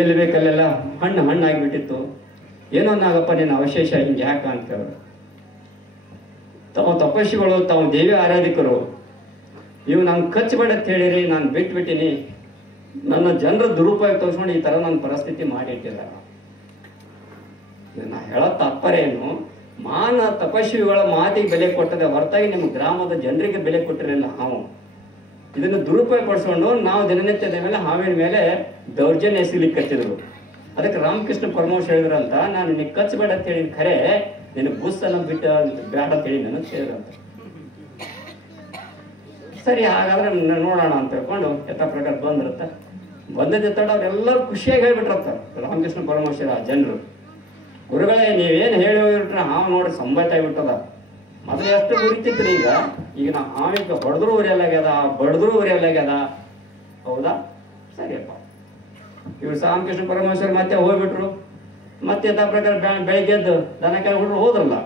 ಎಲ್ಲಿ ಬೇಕಲ್ಲೆಲ್ಲ ಹಣ್ಣಾಗಿಬಿಟ್ಟಿತ್ತು. ಏನೋ ನಾಗಪ್ಪ ನಿನ್ನ ಅವಶೇಷ ಹಿಂಗೆ ಯಾಕ ಅಂತೇವ್ರು. ತಮ್ಮ ತಪಸ್ವಿಗಳು, ತಾವು ದೇವಿ ಆರಾಧಕರು, ನೀವು ನಾನು ಕಚ್ಚಬೇಡ ಅಂತ ಹೇಳಿರಿ, ನಾನು ಬಿಟ್ಬಿಟ್ಟಿನಿ. ನನ್ನ ಜನರ ದುರುಪಯೋಗ ತೋರಿಸ್ಕೊಂಡು ಈ ಥರ ನನ್ನ ಪರಿಸ್ಥಿತಿ ಮಾಡಿಟ್ಟಿದ್ದಾರೆ. ನಾ ಹೇಳೋ ತಾತ್ಪರ್ಯ ಏನು, ತಪಸ್ವಿಗಳ ಮಾತಿಗೆ ಬೆಲೆ ಕೊಟ್ಟದೆ ಹೊರತಾಗಿ ನಿಮ್ಮ ಗ್ರಾಮದ ಜನರಿಗೆ ಬೆಲೆ ಕೊಟ್ಟಿರಲಿಲ್ಲ ಹಾವು. ಇದನ್ನು ದುರುಪಯೋಗ ಪಡಿಸ್ಕೊಂಡು ನಾವು ದಿನನಿತ್ಯದ ಮೇಲೆ ಹಾವಿನ ಮೇಲೆ ದೌರ್ಜನ್ಯ ಎಸಗಲಿಕ್ಕೆ ಕತ್ತಿದ್ರು. ಅದಕ್ಕೆ ರಾಮಕೃಷ್ಣ ಪರಮಹಂಸ ಹೇಳಿದ್ರಂತ, ನಾನು ನಿನಗೆ ಕಚ್ಚಬೇಡ ಅಂತ ಹೇಳಿದ ಖರೆ, ನಿನ್ನ ಬುಸ್ಸನ್ನು ಬಿಟ್ಟು ಬೇಡ ಅಂತ ಹೇಳಿ ನನಗೆ ಹೇಳಿದ್ರಂತ. ಸರಿ ಹಾಗಾದ್ರೆ ನೋಡೋಣ ಅಂತ ಹೇಳ್ಕೊಂಡು ಯಥಾ ಪ್ರಕಾರ ಬಂದಿರುತ್ತೆ. ಬಂದದ್ದೆ ತಡ ಅವರೆಲ್ಲರೂ ಖುಷಿಯಾಗಿ ಹೇಳ್ಬಿಟ್ರಂತ ರಾಮಕೃಷ್ಣ ಪರಮಹಂಸರ ಜನರು. ಗುರುಗಳೇ, ನೀವೇನು ಹೇಳಿ ಹೋಗಿಬಿಟ್ರೆ ಹಾವು ನೋಡಿ ಸಂಭಾಯ್ತಾಗ್ಬಿಟ್ಟದ. ಮೊದಲು ಎಷ್ಟು ಉರಿತಿದ್ರಿ, ಈಗ ನಾ ಹಾವಿಗೆ ಹೊಡೆದ್ರು ಉರಿಯಲ್ಲಾಗ್ಯದ, ಬಡದ್ರು ಉರಿಯಲ್ಲಾಗ್ಯದ. ಹೌದಾ? ಸರಿಯಪ್ಪ. ಇವ್ರು ರಾಮಕೃಷ್ಣ ಪರಮಹಂಸರು ಮತ್ತೆ ಹೋಗ್ಬಿಟ್ರು. ಮತ್ತೆ ಯಥಾ ಪ್ರಕಾರ ಬೆಳಿಗ್ಗೆ ಎದ್ದು ದನಕಾಯಿ ಹುಡ್ರು ಹೋದ್ರಲ್ಲ,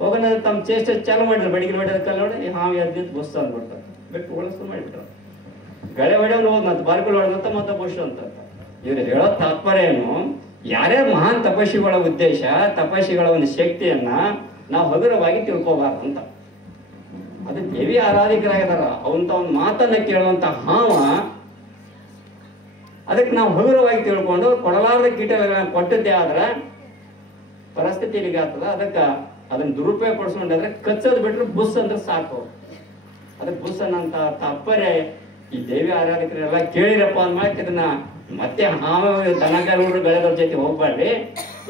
ಹೋಗೋಣ ತಮ್ಮ ಚೇಷ್ಟೆ ಚಾಲು ಮಾಡಿದ್ರು. ಬಡಿಗೆ ಹೊಡೆದ ಕಲ್ಲು ನೋಡಿ ಹಾವು ಎದ್ದಿದ್ದು ಬುಸ್ ಅಂದ್ಬಿಡ್ತಾರೆ, ಬಿಟ್ಟು ಉಳಿಸ್ತು ಮಾಡಿಬಿಟ್ರು. ಗಳೆ ಹೊಡೆಯವ್ನು ಹೋದ್ನಂತ, ಬಾರ್ಗಳು ಹೊಡೆದಂತ ಮತ್ತೆ ಬುಷ್ ಅಂತ. ಇವ್ರು ಹೇಳೋ ತಾತ್ಪರ್ಯ ಏನು, ಯಾರೇ ಮಹಾನ್ ತಪಸ್ವಿಗಳ ಉದ್ದೇಶ, ತಪಸ್ವಿಗಳ ಒಂದು ಶಕ್ತಿಯನ್ನ ನಾವು ಹಗುರವಾಗಿ ತಿಳ್ಕೋಬಾರ್ದು ಅಂತ. ಅದು ದೇವಿ ಆರಾಧಕರಾಗಿದಾರ, ಅವಂತ ಒಂದು ಮಾತನ್ನ ಕೇಳುವಂತ ಹಾವ, ಅದಕ್ಕೆ ನಾವು ಹಗುರವಾಗಿ ತಿಳ್ಕೊಂಡು ಕೊಡಲಾರದ ಕೀಟಗಳನ್ನು ಕೊಟ್ಟದ್ದೇ ಆದ್ರೆ ಪರಿಸ್ಥಿತಿ ಇಲ್ಲಿಗೆ ಆಗ್ತದ. ಅದಕ್ಕೆ ಅದನ್ನ ದುರುಪಯೋಗ ಪಡಿಸ್ಕೊಂಡ್ರೆ ಕಚ್ಚೋದು ಬಿಟ್ರೆ ಬುಸ್ ಅಂದ್ರೆ ಸಾಕು. ಅದಕ್ಕೆ ಬುಸ್ ಅನ್ನಂತ ತಾತ್ಪರ್ಯ ಈ ದೇವಿ ಆರಾಧಕರೆಲ್ಲ ಕೇಳಿರಪ್ಪ ಅಂದ್ಮಾಕೆ ಇದನ್ನ ಮತ್ತೆ ಹಾವು ದನಗಾರರು ಬೆಳೆದವ್ರ ಜೊತೆ ಹೋಗ್ಬಾರ್ರಿ.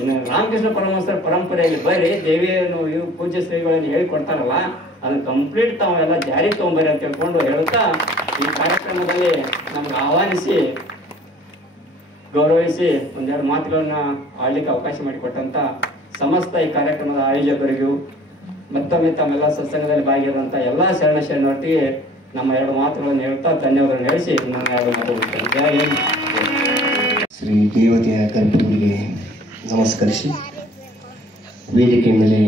ಇನ್ನು ರಾಮಕೃಷ್ಣ ಪರಮಹಂಸರ ಪರಂಪರೆಯಲ್ಲಿ ಬರ್ರಿ, ದೇವಿಯನ್ನು ಇವು ಪೂಜ್ಯ ಶ್ರೀಗಳನ್ನು ಹೇಳಿಕೊಡ್ತಾರಲ್ಲ, ಅದನ್ನ ಕಂಪ್ಲೀಟ್ ತಾವೆಲ್ಲ ಜಾರಿ ತಗೊಂಬರ್ರಿ ಅಂತ ಹೇಳ್ಕೊಂಡು ಹೇಳುತ್ತಾ ಈ ಕಾರ್ಯಕ್ರಮದಲ್ಲಿ ನಮ್ಗೆ ಆಹ್ವಾನಿಸಿ ಗೌರವಿಸಿ ಒಂದೆರಡು ಮಾತುಗಳನ್ನ ಆಡ್ಲಿಕ್ಕೆ ಅವಕಾಶ ಮಾಡಿಕೊಟ್ಟಂತ ಸಮಸ್ತ ಈ ಕಾರ್ಯಕ್ರಮದ ಆಯೋಜಕರಿಗೂ ಮತ್ತೊಮ್ಮೆ ತಮ್ಮೆಲ್ಲ ಸತ್ಸಂಗದಲ್ಲಿ ಭಾಗಿರುವಂತ ಎಲ್ಲಾ ಶರಣೊಟ್ಟಿಗೆ ನಮ್ಮ 2 ಮಾತುಗಳನ್ನು ಹೇಳ್ತಾ ಧನ್ಯವಾದಗಳನ್ನು ಹೇಳಿಸಿ ನಾನು 2 ಮಾತುಗಳು ಜೈ ಹಿಂದ್. ಶ್ರೀ ದೇವತೆಯ ಗರ್ಭಗುಡಿಗೆ ನಮಸ್ಕರಿಸಿ ವೇದಿಕೆ ಮೇಲೆ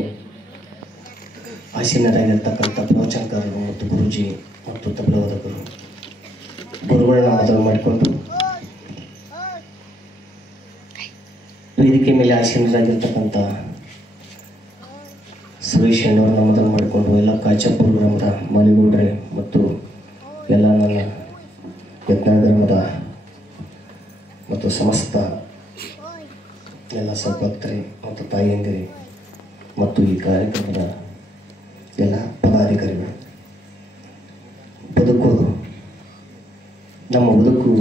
ಆಸೀನರಾಗಿರ್ತಕ್ಕಂಥ ಪ್ರವಚನಕಾರರು ಮತ್ತು ಗುರುಜಿ ಮತ್ತು ತಬಲವಾದಕರು ಗುರುಗಳನ್ನ ಆಧಾರ ಮಾಡಿಕೊಂಡು ವೇದಿಕೆ ಮೇಲೆ ಆಸೀನರಾಗಿರ್ತಕ್ಕಂಥ ಸುರೇಶ್ ಅಣ್ಣವ್ರನ್ನ ಮೊದಲು ಮಾಡಿಕೊಂಡು ಎಲ್ಲ ಕಾಚಪುರ ಗ್ರಾಮದ ಮಾಲಿಗೌಡ್ರೆ ಮತ್ತು ಎಲ್ಲ ನನ್ನ ಯತ್ನ ಗ್ರಾಮದ ಮತ್ತು ಸಮಸ್ತ ಎಲ್ಲ ಸದ್ಭಕ್ತರಿ ಮತ್ತು ತಾಯಿಯಂದಿರಿ ಮತ್ತು ಈ ಕಾರ್ಯಕ್ರಮದ ಎಲ್ಲ ಪದಾಧಿಕಾರಿಗಳು, ಬದುಕೋದು ನಮ್ಮ ಬದುಕು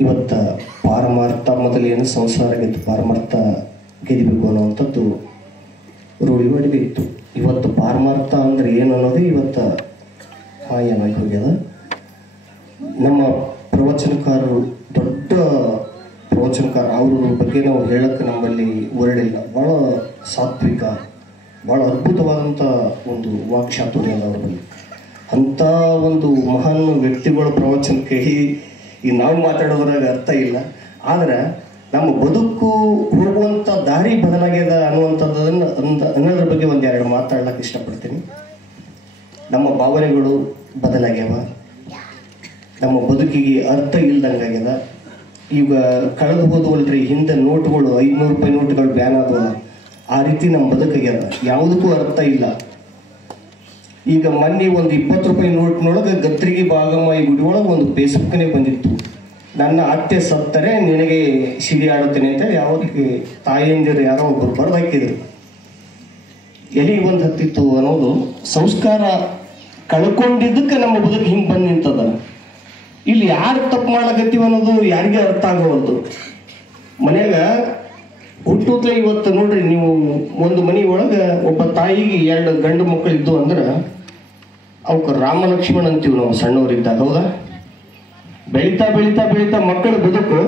ಇವತ್ತು ಪಾರಮಾರ್ಥ, ಮೊದಲೇನು ಸಂಸಾರ ಗೆದ್ದು ಪಾರಮಾರ್ಥ ಗೆದಿಬೇಕು ಅನ್ನುವಂಥದ್ದು ರೂಢಿ ಇತ್ತು. ಇವತ್ತು ಪಾರಮಾರ್ಥ ಅಂದ್ರೆ ಏನು ಅನ್ನೋದು ಇವತ್ತು ಏನಾಗಿ ಹೋಗ್ಯದ. ನಮ್ಮ ಪ್ರವಚನಕಾರರು ದೊಡ್ಡ ಪ್ರವಚನಕಾರ, ಅವ್ರ ಬಗ್ಗೆ ನಾವು ಹೇಳಕ್ಕೆ ನಮ್ಮಲ್ಲಿ ವರ್ಡ್ ಇಲ್ಲ. ಭಾಳ ಸಾತ್ವಿಕ, ಭಾಳ ಅದ್ಭುತವಾದಂಥ ಒಂದು ವಾಕ್ಚಾತುರ್ಯ ಅದ ಅವ್ರ ಬಳಿ. ಅಂಥ ಒಂದು ಮಹಾನ್ ವ್ಯಕ್ತಿಗಳ ಪ್ರವಚನ ಕೇಳಿ ಈ ನಾವು ಮಾತಾಡೋದ್ರಾಗ ಅರ್ಥ ಇಲ್ಲ. ಆದ್ರೆ ನಮ್ಮ ಬದುಕು ಹೋಗುವಂಥ ದಾರಿ ಬದಲಾಗ್ಯದ ಅನ್ನೋದ್ರ ಬಗ್ಗೆ ಒಂದೆರಡು ಮಾತಾಡ್ಲಿಕ್ಕೆ ಇಷ್ಟಪಡ್ತೀನಿ. ನಮ್ಮ ಭಾವನೆಗಳು ಬದಲಾಗ್ಯಾವ, ನಮ್ಮ ಬದುಕಿಗೆ ಅರ್ಥ ಇಲ್ದಂಗಾಗ್ಯದ. ಈಗ ಕಳೆದು ಹೋದವಲ್ರಿ ಹಿಂದೆ ನೋಟುಗಳು 500 ರೂಪಾಯಿ ನೋಟುಗಳು ಬ್ಯಾನ್ ಆದವಲ್ಲ, ಆ ರೀತಿ ನಮ್ಮ ಬದುಕಾಗ್ಯದ. ಯಾವುದಕ್ಕೂ ಅರ್ಥ ಇಲ್ಲ. ಈಗ ಮೊನ್ನೆ ಒಂದು 20 ರೂಪಾಯಿ ನೋಟ್ನೊಳಗೆ ಗತ್ರಿಗೆ ಭಾಗಮ್ಮ ಈ ಗುಡಿ ಒಳಗೆ ಒಂದು ಫೇಸ್ಬುಕ್ನೇ ಬಂದಿತ್ತು, ನನ್ನ ಅತ್ತೆ ಸತ್ತರೆ ನಿನಗೆ ಸಿಡಿ ಆಡುತ್ತೇನೆ ಅಂತೇಳಿ ಯಾವತ್ತಿಗೆ ತಾಯಿಯಂದಿರು ಯಾರೋ ಒಬ್ಬರು ಬರೆದು ಹಾಕಿದ್ರು. ಎಲ್ಲಿಗೆ ಬಂದು ಹತ್ತಿತ್ತು ಅನ್ನೋದು ಸಂಸ್ಕಾರ ಕಳ್ಕೊಂಡಿದ್ದಕ್ಕೆ ನಮ್ಮ ಬದುಕು ಹಿಂಗೆ ಬಂದು ನಿಂತದ. ಇಲ್ಲಿ ಯಾರು ತಪ್ಪು ಮಾಡ್ಲಕತ್ತೀವಿ ಅನ್ನೋದು ಯಾರಿಗೆ ಅರ್ಥ ಆಗೋವಲ್ದು. ಮನ್ಯಾಗ ಹುಟ್ಟುತ್ತಲೇ ಇವತ್ತು ನೋಡ್ರಿ, ನೀವು ಒಂದು ಮನೆ ಒಳಗೆ ಒಬ್ಬ ತಾಯಿಗೆ 2 ಗಂಡು ಮಕ್ಕಳು ಇದ್ದು ಅಂದ್ರೆ ಅವಕ್ಕೆ ರಾಮ ಲಕ್ಷ್ಮಣ ಅಂತೀವಿ ನಾವು ಸಣ್ಣವರಿದ್ದಾಗ, ಹೌದಾ? ಬೆಳೀತಾ ಬೆಳೀತಾ ಬೆಳೀತಾ ಮಕ್ಕಳ ಬದುಕು,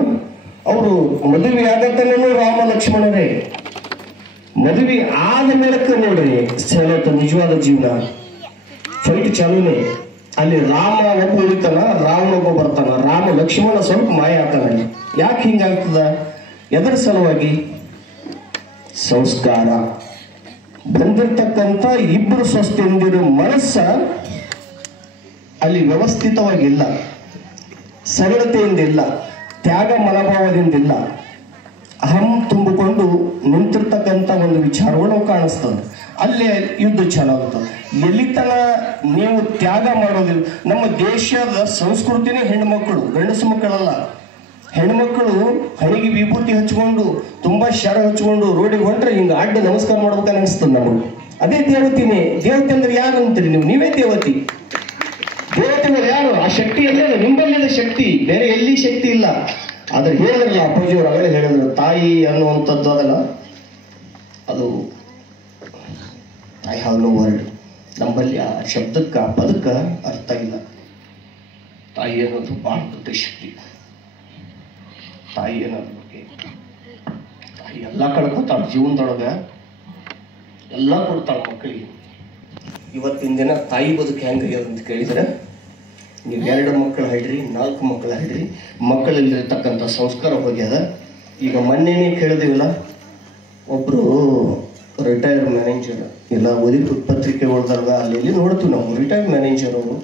ಅವರು ಮದುವೆ ಆಗತ್ತೇನೋ ರಾಮ ಲಕ್ಷ್ಮಣರೇ. ಮದುವೆ ಆದ ಮೇಲಕ್ಕೆ ನೋಡ್ರಿ ಸೆಳೆತ ನಿಜವಾದ ಜೀವನ ಫೈಟ್ ಚಾಲೂನೆ. ಅಲ್ಲಿ ರಾಮ ಒಬ್ಬ ಉಳಿತಾನ, ರಾವಣ ಒಬ್ಬ ಬರ್ತಾನ, ರಾಮ ಲಕ್ಷ್ಮಣ ಸ್ವಲ್ಪ ಮಾಯ ಆಗ್ತಾನ. ಯಾಕೆ ಹಿಂಗಾಗ್ತದ? ಎದರ ಸಲುವಾಗಿ? ಸಂಸ್ಕಾರ. ಬಂದಿರ್ತಕ್ಕಂಥ ಇಬ್ಬರು ಸ್ವಸ್ಥೆಂದಿರೋ ಮನಸ್ಸ ಅಲ್ಲಿ ವ್ಯವಸ್ಥಿತವಾಗಿಲ್ಲ, ಸರಳತೆಯಿಂದಿಲ್ಲ, ತ್ಯಾಗ ಮನೋಭಾವದಿಂದಿಲ್ಲ, ಅಹಂ ತುಂಬಿಕೊಂಡು ನಿಂತಿರ್ತಕ್ಕಂಥ ಒಂದು ವಿಚಾರಗಳು ಕಾಣಿಸ್ತದೆ. ಅಲ್ಲೇ ಯುದ್ಧ ಚಾಲಾಗುತ್ತದೆ. ಎಲ್ಲಿತನ ನೀವು ತ್ಯಾಗ ಮಾಡೋದಿಲ್ಲ. ನಮ್ಮ ದೇಶದ ಸಂಸ್ಕೃತಿನೇ ಹೆಣ್ಮಕ್ಳು, ಗಂಡಸು ಮಕ್ಕಳಲ್ಲ. ಹೆಣ್ಮಕ್ಳು ಹಣಿಗೆ ವಿಭೂತಿ ಹಚ್ಕೊಂಡು ತುಂಬಾ ಶರ ಹಚ್ಕೊಂಡು ರೋಡಿಗೆ ಹೊಂಟ್ರೆ ಹಿಂಗೆ ಅಡ್ಡ ನಮಸ್ಕಾರ ಮಾಡ್ಬೇಕಂತ ಅನಿಸ್ತದೆ ನಮಗೆ. ಅದೇ ದೇವತಿನೇ. ದೇವತೆ ಅಂದ್ರೆ ಯಾರು ಅಂತೀರಿ ನೀವು? ನೀವೇ ದೇವತಿ. ದೇವತೆಗಳು ಯಾರು? ಆ ಶಕ್ತಿ ಎಲ್ಲೇ ನಿಂಬಲ್ಲಿದೆ ಶಕ್ತಿ, ಬೇರೆ ಎಲ್ಲಿ ಶಕ್ತಿ ಇಲ್ಲ. ಆದ್ರೆ ಹೇಳಿದ್ರಲ್ಲ ಅಪ್ಪಾಜಿಯವರು ಆಗಲೇ ಹೇಳಿದ್ರು, ತಾಯಿ ಅನ್ನುವಂಥದ್ದು ಅದಲ್ಲ, ಅದು ಐ ಹ್ಯಾವ್ ನೋ ವರ್ಡ್. ನಮ್ಮಲ್ಲಿ ಆ ಶಬ್ದಕ್ಕೆ ಆ ಪದಕ್ಕೆ ಅರ್ಥ ಇಲ್ಲ. ತಾಯಿ ಅನ್ನೋದು ಭಾಳ ದೊಡ್ಡ ಶಕ್ತಿ. ತಾಯಿ ಅನ್ನೋದ್ರ ಬಗ್ಗೆ ತಾಯಿ ಎಲ್ಲ ಕಳ್ಕೊತಾಳ ಜೀವನದೊಳಗೆ, ಎಲ್ಲ ಕೊಡ್ತಾಳ ಮಕ್ಕಳಿಗೆ. ಇವತ್ತಿನ ದಿನ ತಾಯಿ ಬದುಕು ಹೆಂಗಾಗ್ಯದ ಅಂತ ಕೇಳಿದ್ರೆ, ನೀವು 2 ಮಕ್ಕಳು ಹಿಡ್ರಿ, 4 ಮಕ್ಕಳು ಹಿಡ್ರಿ, ಮಕ್ಕಳಲ್ಲಿರ್ತಕ್ಕಂಥ ಸಂಸ್ಕಾರ ಹೋಗ್ಯದ. ಈಗ ಮೊನ್ನೆನೇ ಕೇಳಿದಿವಲ್ಲ, ಒಬ್ರು ರಿಟೈರ್ಡ್ ಮ್ಯಾನೇಜರ್ ಇಲ್ಲ ಓದಿದ್ದು ಪತ್ರಿಕೆಗಳ್ದಾಗ ಅಲ್ಲಿ ನೋಡ್ತೀವಿ ನಾವು. ರಿಟೈರ್ಡ್ ಮ್ಯಾನೇಜರ್ ಅವರು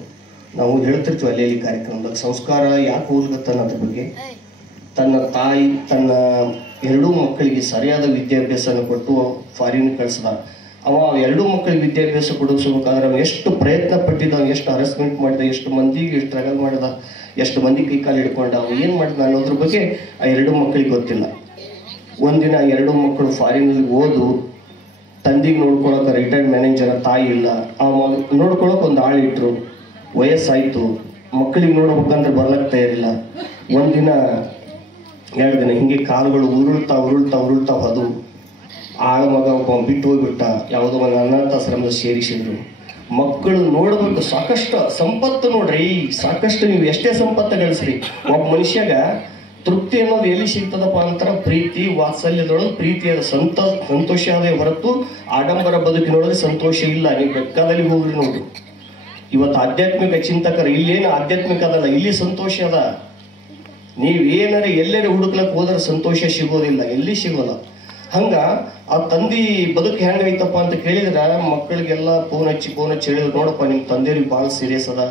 ನಾವು ಹೇಳ್ತಿರ್ತೀವಿ ಅಲ್ಲಿ ಕಾರ್ಯಕ್ರಮದಾಗ ಸಂಸ್ಕಾರ ಯಾಕೆ ಹೋಗ್ಲತ್ತಾನ ಅದ್ರ ಬಗ್ಗೆ. ತನ್ನ ತಾಯಿ ತನ್ನ 2 ಮಕ್ಕಳಿಗೆ ಸರಿಯಾದ ವಿದ್ಯಾಭ್ಯಾಸನ ಕೊಟ್ಟು ಫಾರಿನ್ ಕಳಿಸ್ದ. ಅವ 2 ಮಕ್ಕಳಿಗೆ ವಿದ್ಯಾಭ್ಯಾಸ ಕೊಡಿಸ್ಬೇಕಾದ್ರೆ ಅವ ಎಷ್ಟು ಪ್ರಯತ್ನ ಪಟ್ಟಿದ್ದ, ಎಷ್ಟು ಹರಾಸ್ಮೆಂಟ್ ಮಾಡಿದ, ಎಷ್ಟು ಮಂದಿಗೆ ಸ್ಟ್ರಗಲ್ ಮಾಡಿದ, ಎಷ್ಟು ಮಂದಿ ಕೈ ಕಾಲು ಹಿಡ್ಕೊಂಡ, ಅವ ಏನು ಮಾಡಿದ ಅನ್ನೋದ್ರ ಬಗ್ಗೆ ಆ 2 ಮಕ್ಕಳಿಗೆ ಗೊತ್ತಿಲ್ಲ. ಒಂದಿನ 2 ಮಕ್ಕಳು ಫಾರಿನಲ್ಲಿ ಓದು, ತಂದಿಗೆ ನೋಡ್ಕೊಳಕ್ಕೆ ರಿಟೈರ್ಡ್ ಮ್ಯಾನೇಜರ್ ತಾಯಿ ಇಲ್ಲ, ಅವ ನೋಡ್ಕೊಳಕ್ಕೆ ಒಂದು ಆಳು ಇಟ್ರು. ವಯಸ್ಸಾಯ್ತು, ಮಕ್ಕಳಿಗೆ ನೋಡ್ಬೇಕಂದ್ರೆ ಬರ್ಲಕ್ಕೆ ತಯಾರಿಲ್ಲ. ಒಂದಿನ 2 ದಿನ ಹಿಂಗೆ ಕಾಲುಗಳು ಉರುಳ್ತಾ ಅದು ಆಳ ಮಗ ಒಬ್ಬ ಬಿಟ್ಟು ಹೋಗ್ಬಿಟ್ಟ. ಯಾವುದೋ ಒಂದು ಅನಾಥಾಶ್ರಮದ ಸೇರಿಸಿದ್ರು. ಮಕ್ಕಳು ನೋಡ್ಬೇಕು, ಸಾಕಷ್ಟು ಸಂಪತ್ತು ನೋಡ್ರಿ, ಸಾಕಷ್ಟು ನೀವು ಎಷ್ಟೇ ಸಂಪತ್ತು ಗಳಿಸ್ರಿ, ಒಬ್ಬ ಮನುಷ್ಯಾಗ ತೃಪ್ತಿ ಅನ್ನೋದು ಎಲ್ಲಿ ಸಿಗ್ತದಪ್ಪ ಅಂತಾರ ಪ್ರೀತಿ ವಾತ್ಸಲ್ಯದೊಳಗೆ ಪ್ರೀತಿಯಾದ ಸಂತೋಷ ಅದೇ ಹೊರತು ಆಡಂಬರ ಬದುಕಿನೊಳಗೆ ಸಂತೋಷ ಇಲ್ಲ. ನೀವು ಬೆಕ್ಕದಲ್ಲಿ ಹೋಗ್ರಿ ನೋಡ್ರಿ. ಇವತ್ತು ಆಧ್ಯಾತ್ಮಿಕ ಚಿಂತಕರು ಇಲ್ಲೇನು ಆಧ್ಯಾತ್ಮಿಕ ಅದಲ್ಲ, ಇಲ್ಲಿ ಸಂತೋಷ ಅದ. ನೀವೇನಾರ ಎಲ್ಲರೂ ಹುಡುಕ್ಲಕ್ಕೆ ಹೋದ್ರೆ ಸಂತೋಷ ಸಿಗೋದಿಲ್ಲ, ಎಲ್ಲಿ ಸಿಗೋಲ್ಲ. ಹಂಗ ಆ ತಂದಿ ಬದುಕು ಹೆಂಗೈತಪ್ಪ ಅಂತ ಕೇಳಿದ್ರೆ ಮಕ್ಕಳಿಗೆಲ್ಲ ಫೋನ್ ಹಚ್ಚಿ ಹೇಳಿದ್ರು, ನೋಡಪ್ಪ ನಿಮ್ಮ ತಂದೆಯವ್ರಿಗೆ ಭಾಳ ಸೀರಿಯಸ್ ಅದ,